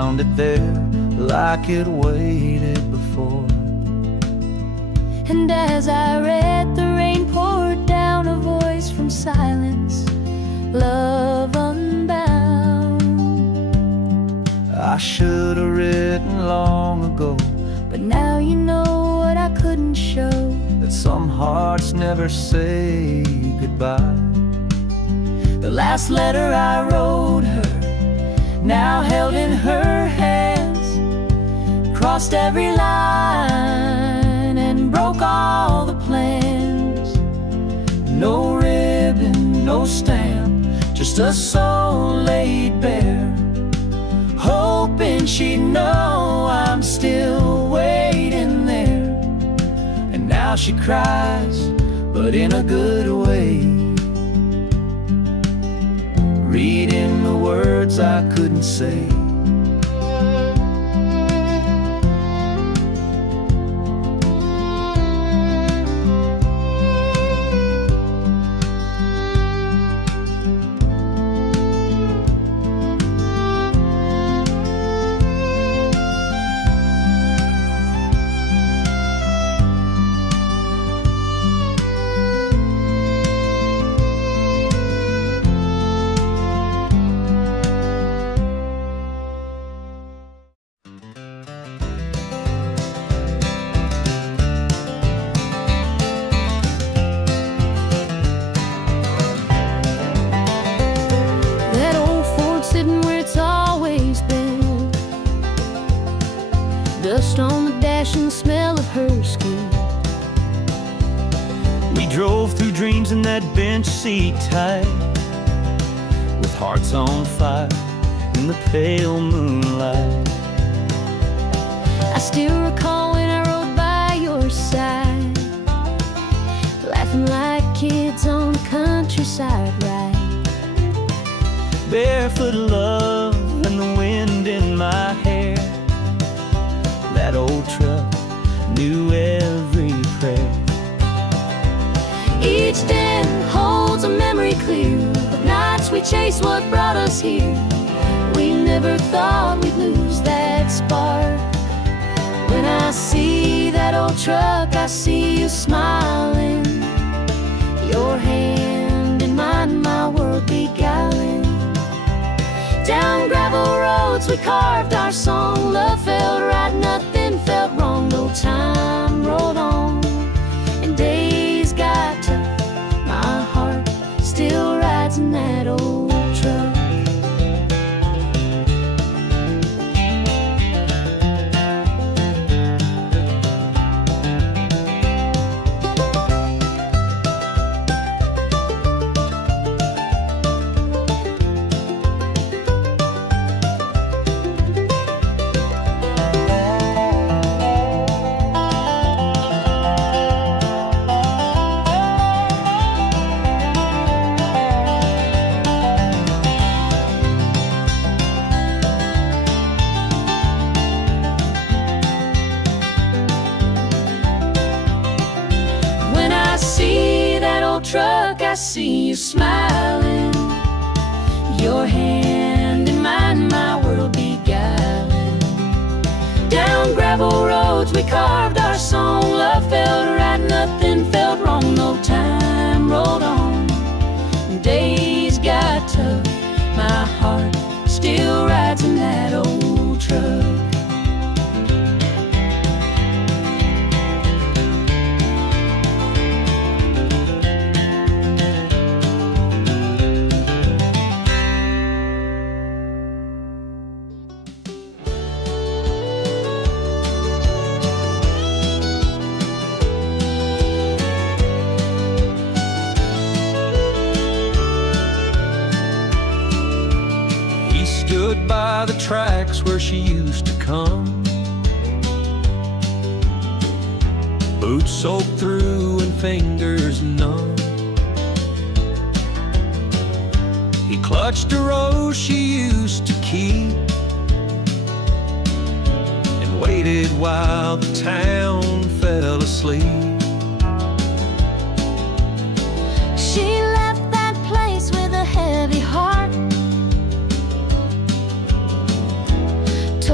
found it there like it waited before. And as I read, the rain poured down, a voice from silence, love unbound. I should have written long ago, but now you know what I couldn't show, that some hearts never say goodbye. the last letter I wrote her, now held in her hands, crossed every line and broke all the plans. No ribbon, no stamp, just a soul laid bare, hoping she'd know I'm still waiting there. And now she cries, but in a good way, reading the words I couldn't say. Dust on the dash and the smell of her skin. We drove through dreams in that bench seat tight, with hearts on fire in the pale moonlight. I still recall when I rode by your side, laughing like kids on the countryside ride. Barefoot love and the wind in my hair. That old truck knew every prayer. Each den holds a memory clear of nights we chased what brought us here. We never thought we'd lose that spark. When I see that old truck, I see you smiling, your hand in mine, my world beguiling. Down gravel roads we carved our song, love felt right, nothing felt wrong. No time rolled on and days got tough, my heart still rides in that old truck. Truck, I see you smiling, your hand in mine, my world beguiling. Down gravel roads we carved our song, love felt right, nothing felt wrong. No time rolled on, days got tough, my heart still rides in that old truck. Stood by the tracks where she used to come, boots soaked through and fingers numb. He clutched a rose she used to keep and waited while the town fell asleep. She left that place with a heavy heart,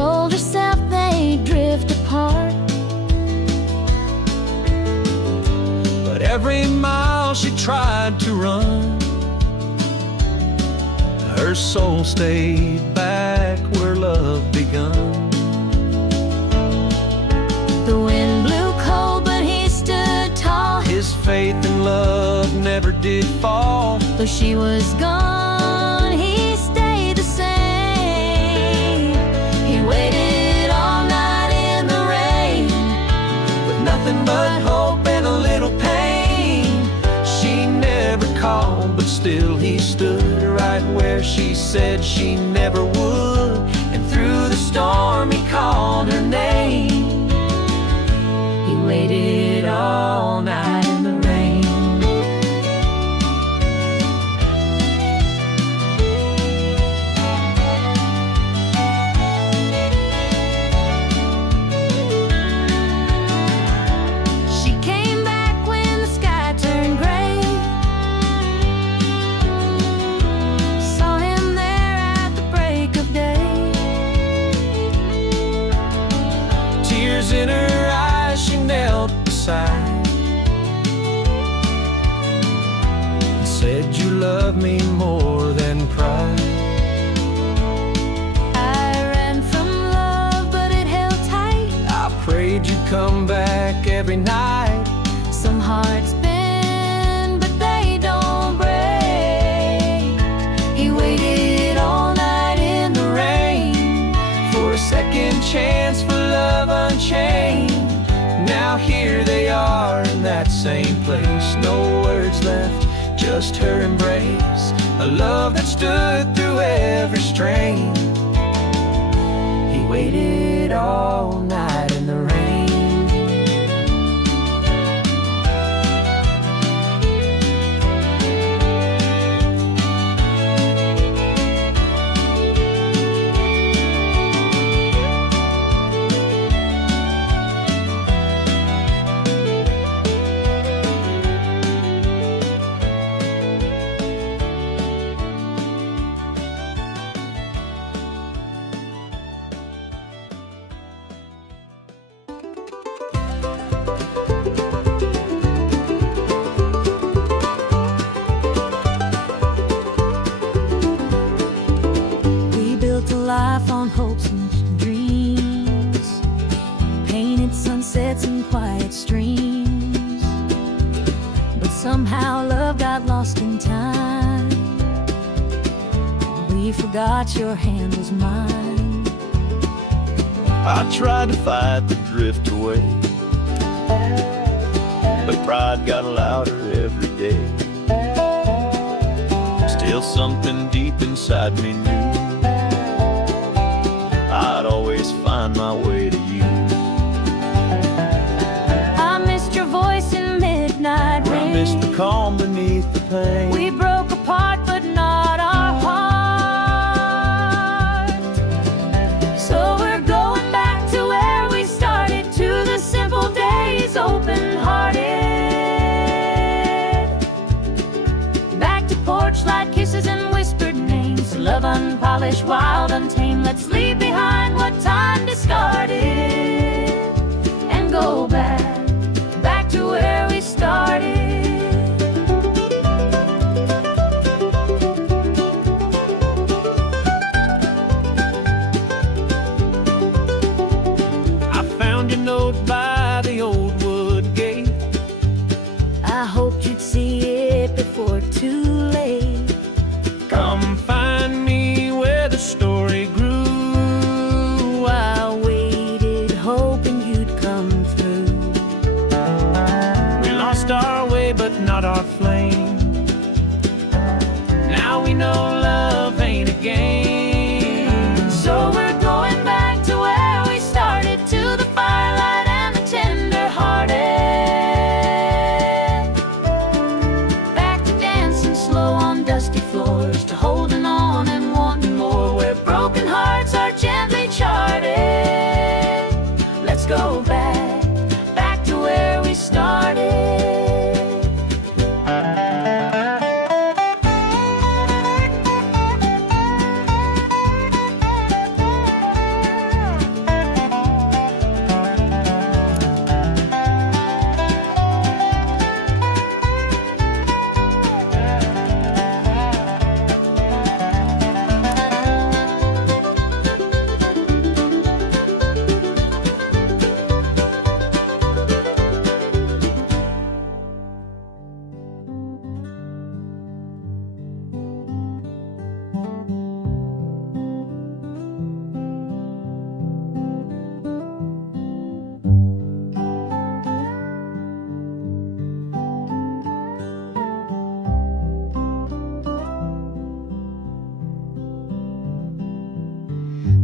she tried to run, her soul stayed back where love begun. The wind blew cold, but he stood tall. His faith and love never did fall. Though she was gone, he stayed the same. He waited all night in the rain, With nothing but hope and a little pain. She never called, but still he stood right where she said she never would. And through the storm he called her name. he waited all night in the rain. She came back when the sky turned gray. Saw him there at the break of day. Tears in her eyes, she knelt beside and said, "You love me more than pride." I ran from love, but it held tight. I prayed you'd come back every night. Some hearts bend, but they don't break. He waited all night in the rain For a second chance for love unchained. Now here they are in that same place. No words left, just her embrace. A love that stood through every strain. He waited all night in the rain. We built a life on hopes and dreams, painted sunsets and quiet streams. But somehow love got lost in time. We forgot your hand was mine. I tried to fight the drift away, but pride got louder every day. Still something deep inside me knew I'd always find my way to you. I missed your voice in midnight rain. I missed the calm beneath the pain. We broke apart, but not our heart. So we're going back to where we started, to the simple days, open-hearted. Back to porch light kisses and whispered names. Love unpolished, wild, untamed. Let's leave behind what time discarded and go back to where we started. I found your note by the old wood gate. I hoped you'd see it before too late. Come find me where the story grew. I waited, hoping you'd come through. We lost our way, but not our flame. Now we know love ain't a game. So we're going back to where we started, to the firelight and the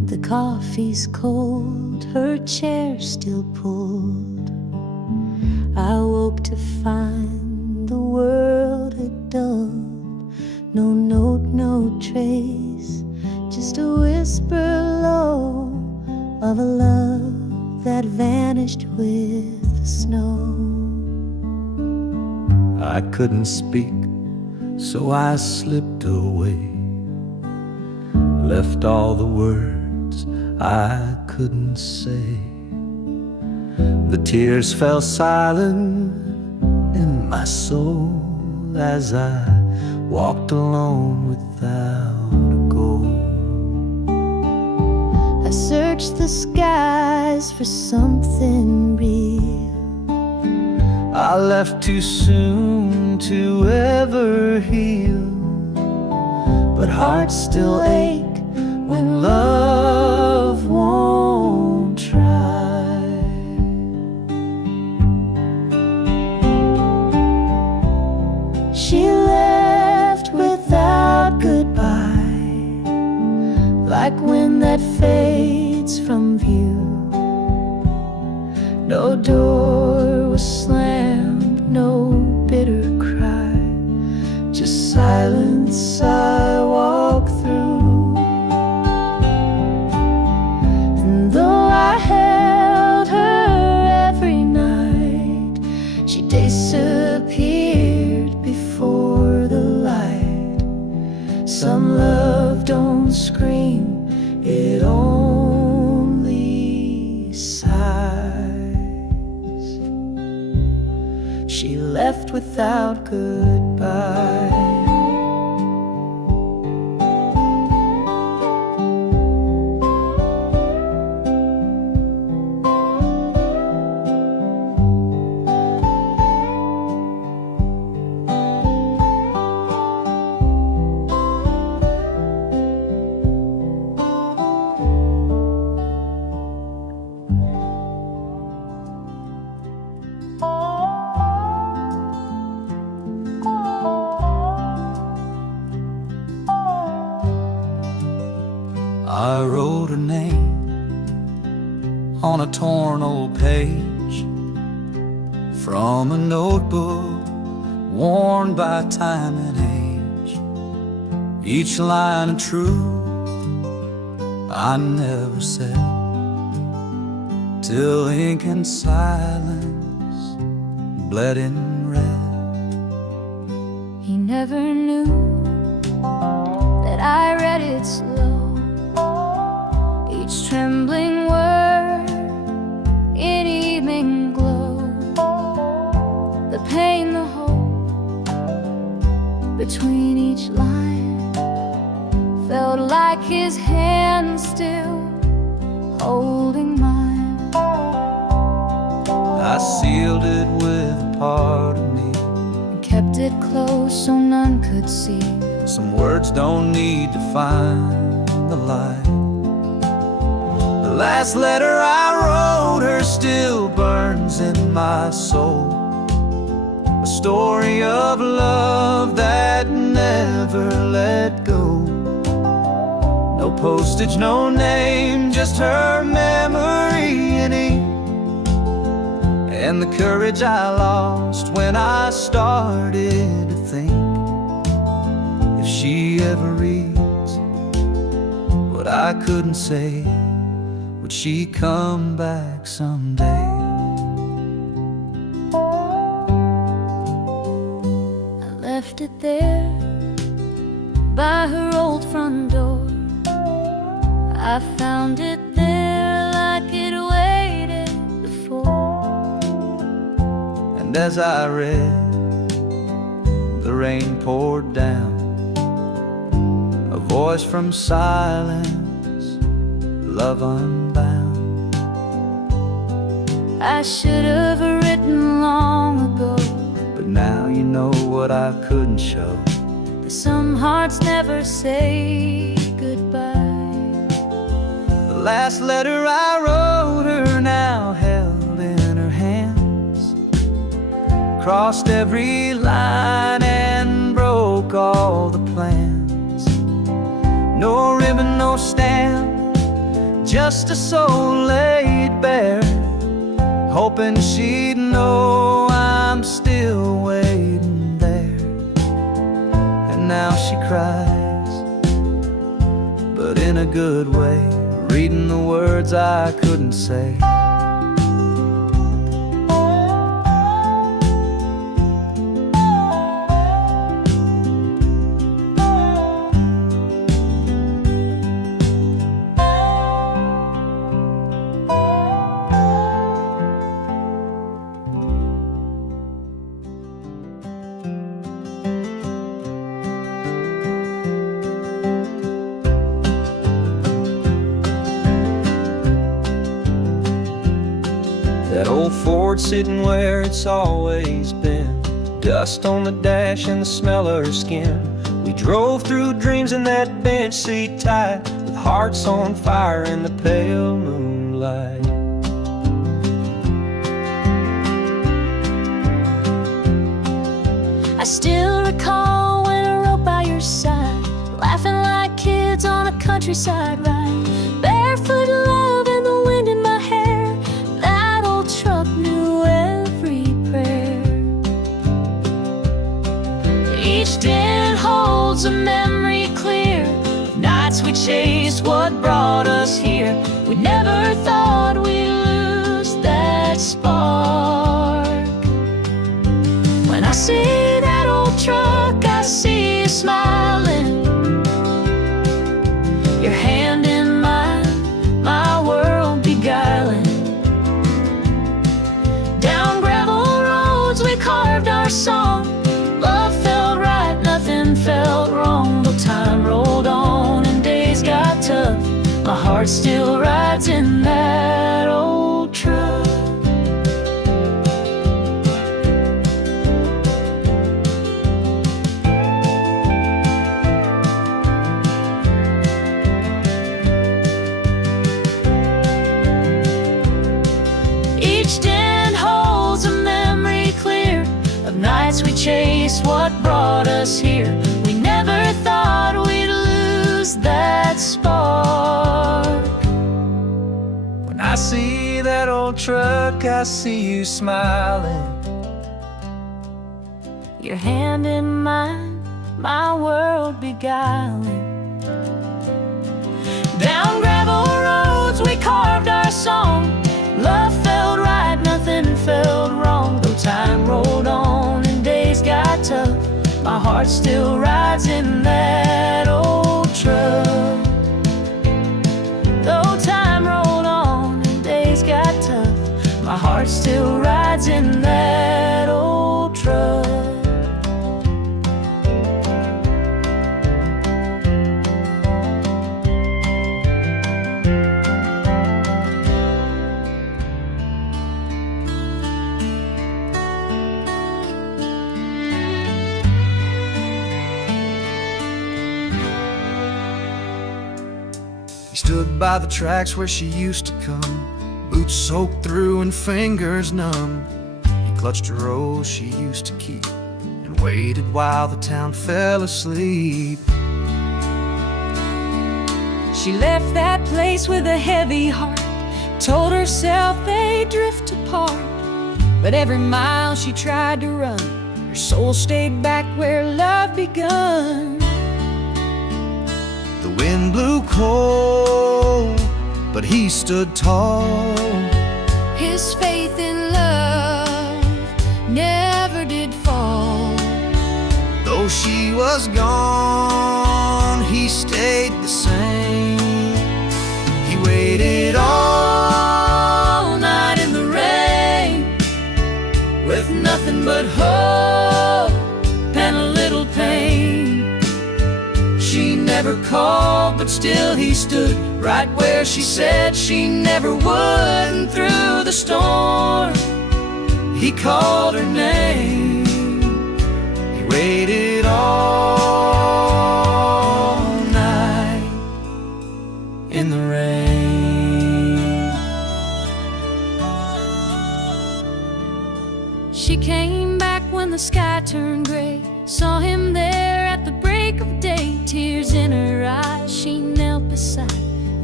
The coffee's cold, her chair still pulled. I woke to find the world had dulled. No note, no trace, just a whisper low of a love that vanished with the snow. I couldn't speak, so I slipped away, left all the words I couldn't say. The tears fell silent in my soul as I walked alone without a goal. I searched the skies for something real. I left too soon to ever heal, but hearts still ache when love won't try. She left without goodbye, like wind that fades from view. No door was slammed, no bitter cry, just silence I walk through. And though I held her every night, she disappeared before the light. Some love don't scream, it only sighs. She left without goodbye. I wrote her name on a torn old page from a notebook worn by time and age. Each line of truth I never said, till ink and silence bled in red. He never knew that I read it slow, each trembling word in evening glow. The pain, the hope between each line felt like his hand still holding mine. I sealed it with a part of me, And kept it close so none could see. some words don't need to find the light. The last letter I wrote her still burns in my soul, a story of love that never let go. No postage, no name, just her memory in ink, and the courage I lost when I started to think, if she ever reads what I couldn't say, would she come back someday? I left it there by her old front door. I found it there like it waited before. And as I read, the rain poured down, a voice from silence, love unbound. I should have written long ago, But now you know what I couldn't show. that some hearts never say goodbye. The last letter I wrote her now held in her hands, crossed every line and broke all the plans. No ribbon, no stamp, just a soul laid bare, hoping she'd know I'm still waiting there. And now she cries, but in a good way, reading the words I couldn't say. That old Ford sitting where it's always been, dust on the dash and the smell of her skin. We drove through dreams in that bench seat tight, with hearts on fire in the pale moonlight. I still recall when I rode by your side, laughing like kids on a countryside ride, barefoot love and the wind in my hair. That old truck knew every prayer. Each dent holds a memory clear of nights we chased what brought us here. We never thought we'd lose that spark. When I see that old truck, I see you smiling, your hand in mine, my world beguiling. Down gravel roads we carved our song, love felt right, nothing felt wrong. Though time rolled on and days got tough, my heart still rides in that old truck. Each dent holds a memory clear of nights we chased what brought us here. We never thought we'd lose that spark. When I see that old truck, I see you smiling, Your hand in mine, my world beguiling. Down gravel roads we carved our song, love felt right, nothing felt wrong. Though time rolled on and days got tough, my heart still rides in that old truck. Though time rolled on and days got tough, my heart still rides in that old truck. He stood by the tracks where she used to come, boots soaked through and fingers numb. He clutched a rose she used to keep and waited while the town fell asleep. She left that place with a heavy heart, told herself they'd drift apart. But every mile she tried to run, her soul stayed back where love begun. The wind blew cold, but he stood tall. His faith in love never did fall. Though she was gone, he stayed the same. He waited all night in the rain, With nothing but hope and a little pain. she never called, but still he stood right where she said she never would. And through the storm, he called her name. He waited all night in the rain. She came back when the sky turned gray, saw him there at the break of day. Tears in her eyes, she knelt beside and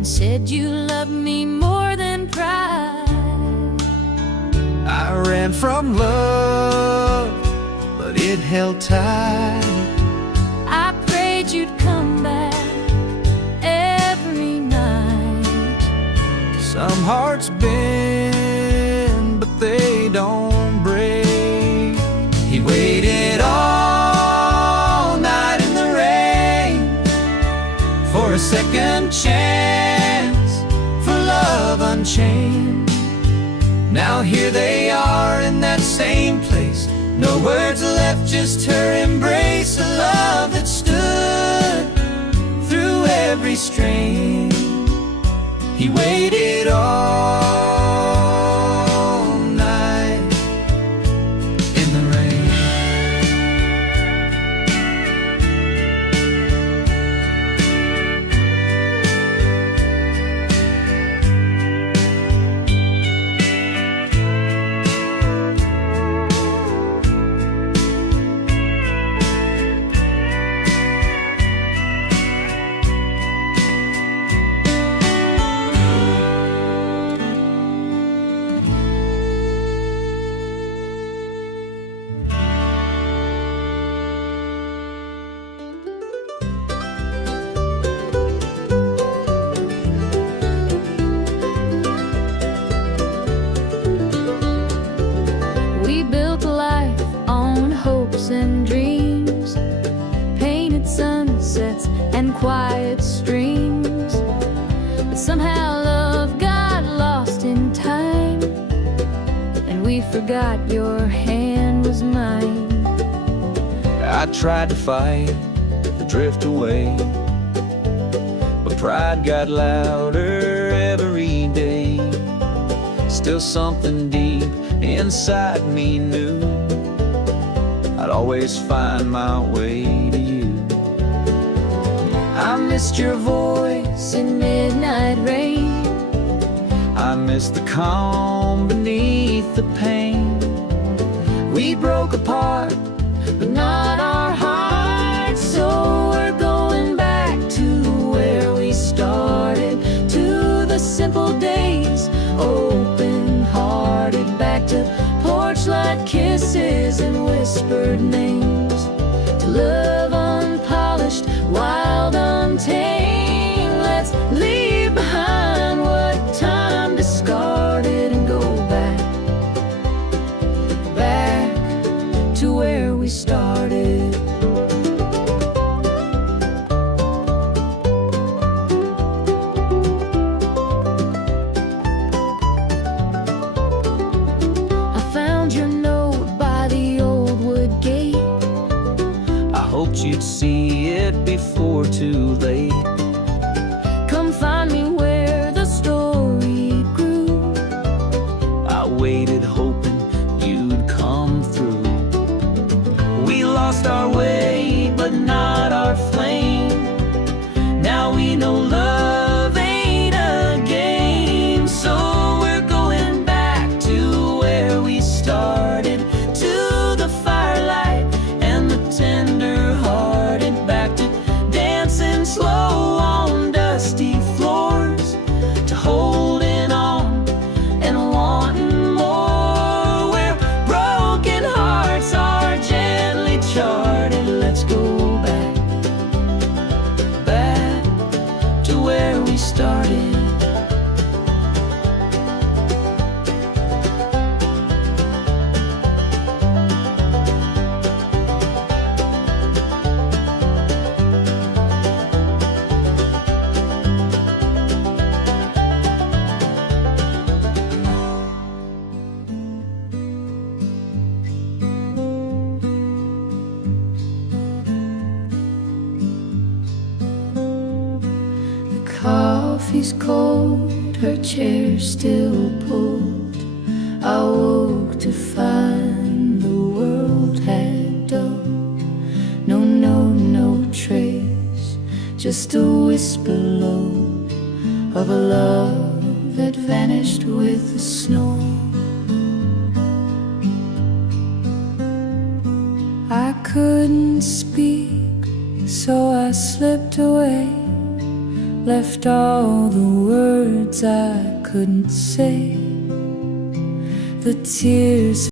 and said you loved me more than pride. I ran from love, but it held tight. I prayed you'd come back every night. Some hearts bend, but they don't break. He waited all night in the rain for a second chance, for love unchained. Now here they are in that same place. No words left, just her embrace. A love that stood through every strain. He waited all night in the rain. We built a life on hopes and dreams, painted sunsets and quiet streams. But somehow love got lost in time, and we forgot your hand was mine. I tried to fight the drift away, but pride got louder every day. Still something deep inside me knew I'd always find my way to you. I missed your voice in midnight rain. I miss the calm beneath the pain. We broke apart, but not our hearts. So we're going back to where we started, to the simple days, open-hearted, back to porch light kisses and whispered names, to love unpolished, wild, untamed. Let's leave behind what time discarded and go back, back to where we started. I found your note by the old wood gate. I hoped you'd see it before too late. Come find me where the story grew. I waited hoping you'd come through. We lost our way, but not our flame. Now we know love ain't a game. So we're going back to where we started, to the firelight and the tender-hearted, back to dancing slow on dusty floors, to holding on and wanting more, where broken hearts are gently charted. Let's go back, back to where we started. The coffee's cold, her chair still pulled. I woke to find the world had dulled. No note, no trace, just a whisper low of a love that vanished with the snow. I couldn't speak, so I slipped away, left all the words I couldn't say. The tears